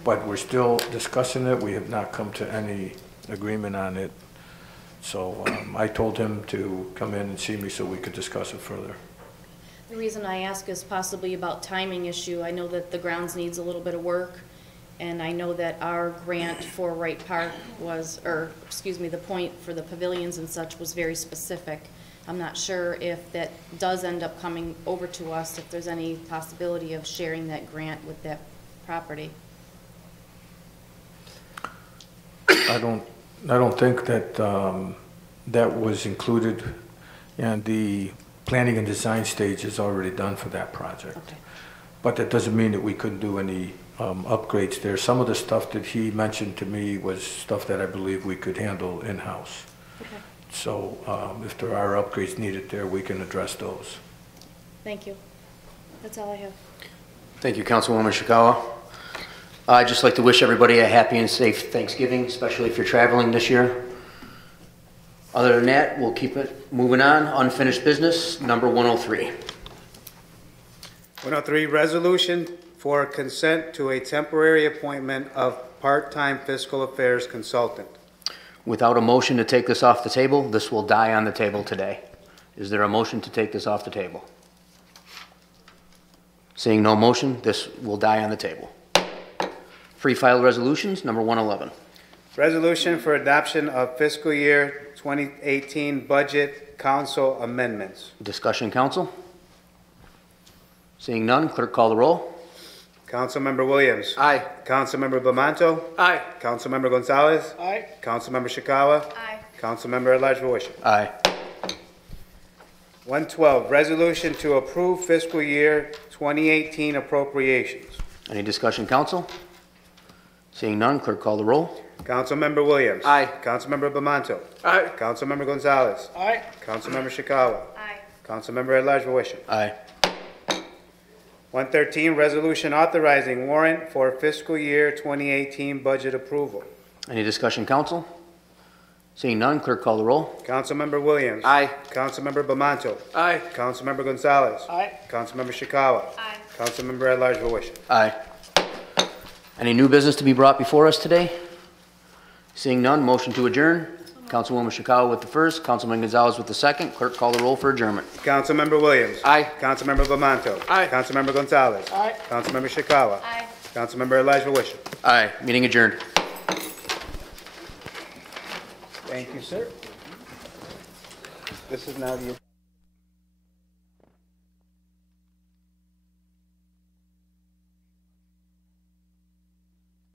But we're still discussing it. We have not come to any agreement on it. So I told him to come in and see me so we could discuss it further. The reason I ask is possibly about timing issue. I know that the grounds needs a little bit of work, and I know that our grant for Wright Park was, or excuse me, the point for the pavilions and such was very specific. I'm not sure if that does end up coming over to us, if there's any possibility of sharing that grant with that property. I don't think that that was included, and the planning and design stage is already done for that project. Okay. But that doesn't mean that we couldn't do any upgrades there. Some of the stuff that he mentioned to me was stuff that I believe we could handle in-house. Okay. So if there are upgrades needed there, we can address those. Thank you. That's all I have. Thank you, Councilwoman Ishikawa. I'd just like to wish everybody a happy and safe Thanksgiving, especially if you're traveling this year. Other than that, we'll keep it moving on. Unfinished business, number 103. 103, resolution for consent to a temporary appointment of part-time fiscal affairs consultant. Without a motion to take this off the table, this will die on the table today. Is there a motion to take this off the table? Seeing no motion, this will die on the table. Free file resolutions, number 111. Resolution for adoption of fiscal year 2018 budget council amendments. Discussion, council? Seeing none, clerk call the roll. Councilmember Williams. Aye. Councilmember Bamanto. Aye. Councilmember Gonzalez. Aye. Councilmember Shikawa. Aye. Councilmember Elijah Wisha. Aye. 112, resolution to approve fiscal year 2018 appropriations. Any discussion, council? Seeing none, clerk call the roll. Councilmember Williams. Aye. Councilmember Bamanto. Aye. Councilmember Gonzalez. Aye. Councilmember Shikawa. Aye. Councilmember Elijah Wisha. Aye. 113, resolution authorizing warrant for fiscal year 2018 budget approval. Any discussion, council? Seeing none, clerk call the roll. Councilmember Williams. Aye. Councilmember Bamanto. Aye. Councilmember Gonzalez. Aye. Councilmember Shikawa. Aye. Councilmember Elijah Wisha. Aye. Any new business to be brought before us today? Seeing none, motion to adjourn. Councilwoman Shikawa with the first, Councilman Gonzalez with the second. Clerk call the roll for adjournment. Councilmember Williams. Aye. Councilmember Bamanto. Aye. Councilmember Gonzalez. Aye. Councilmember Shikawa. Aye. Councilmember Elijah Wisha. Aye. Meeting adjourned. Thank you, sir. This is now the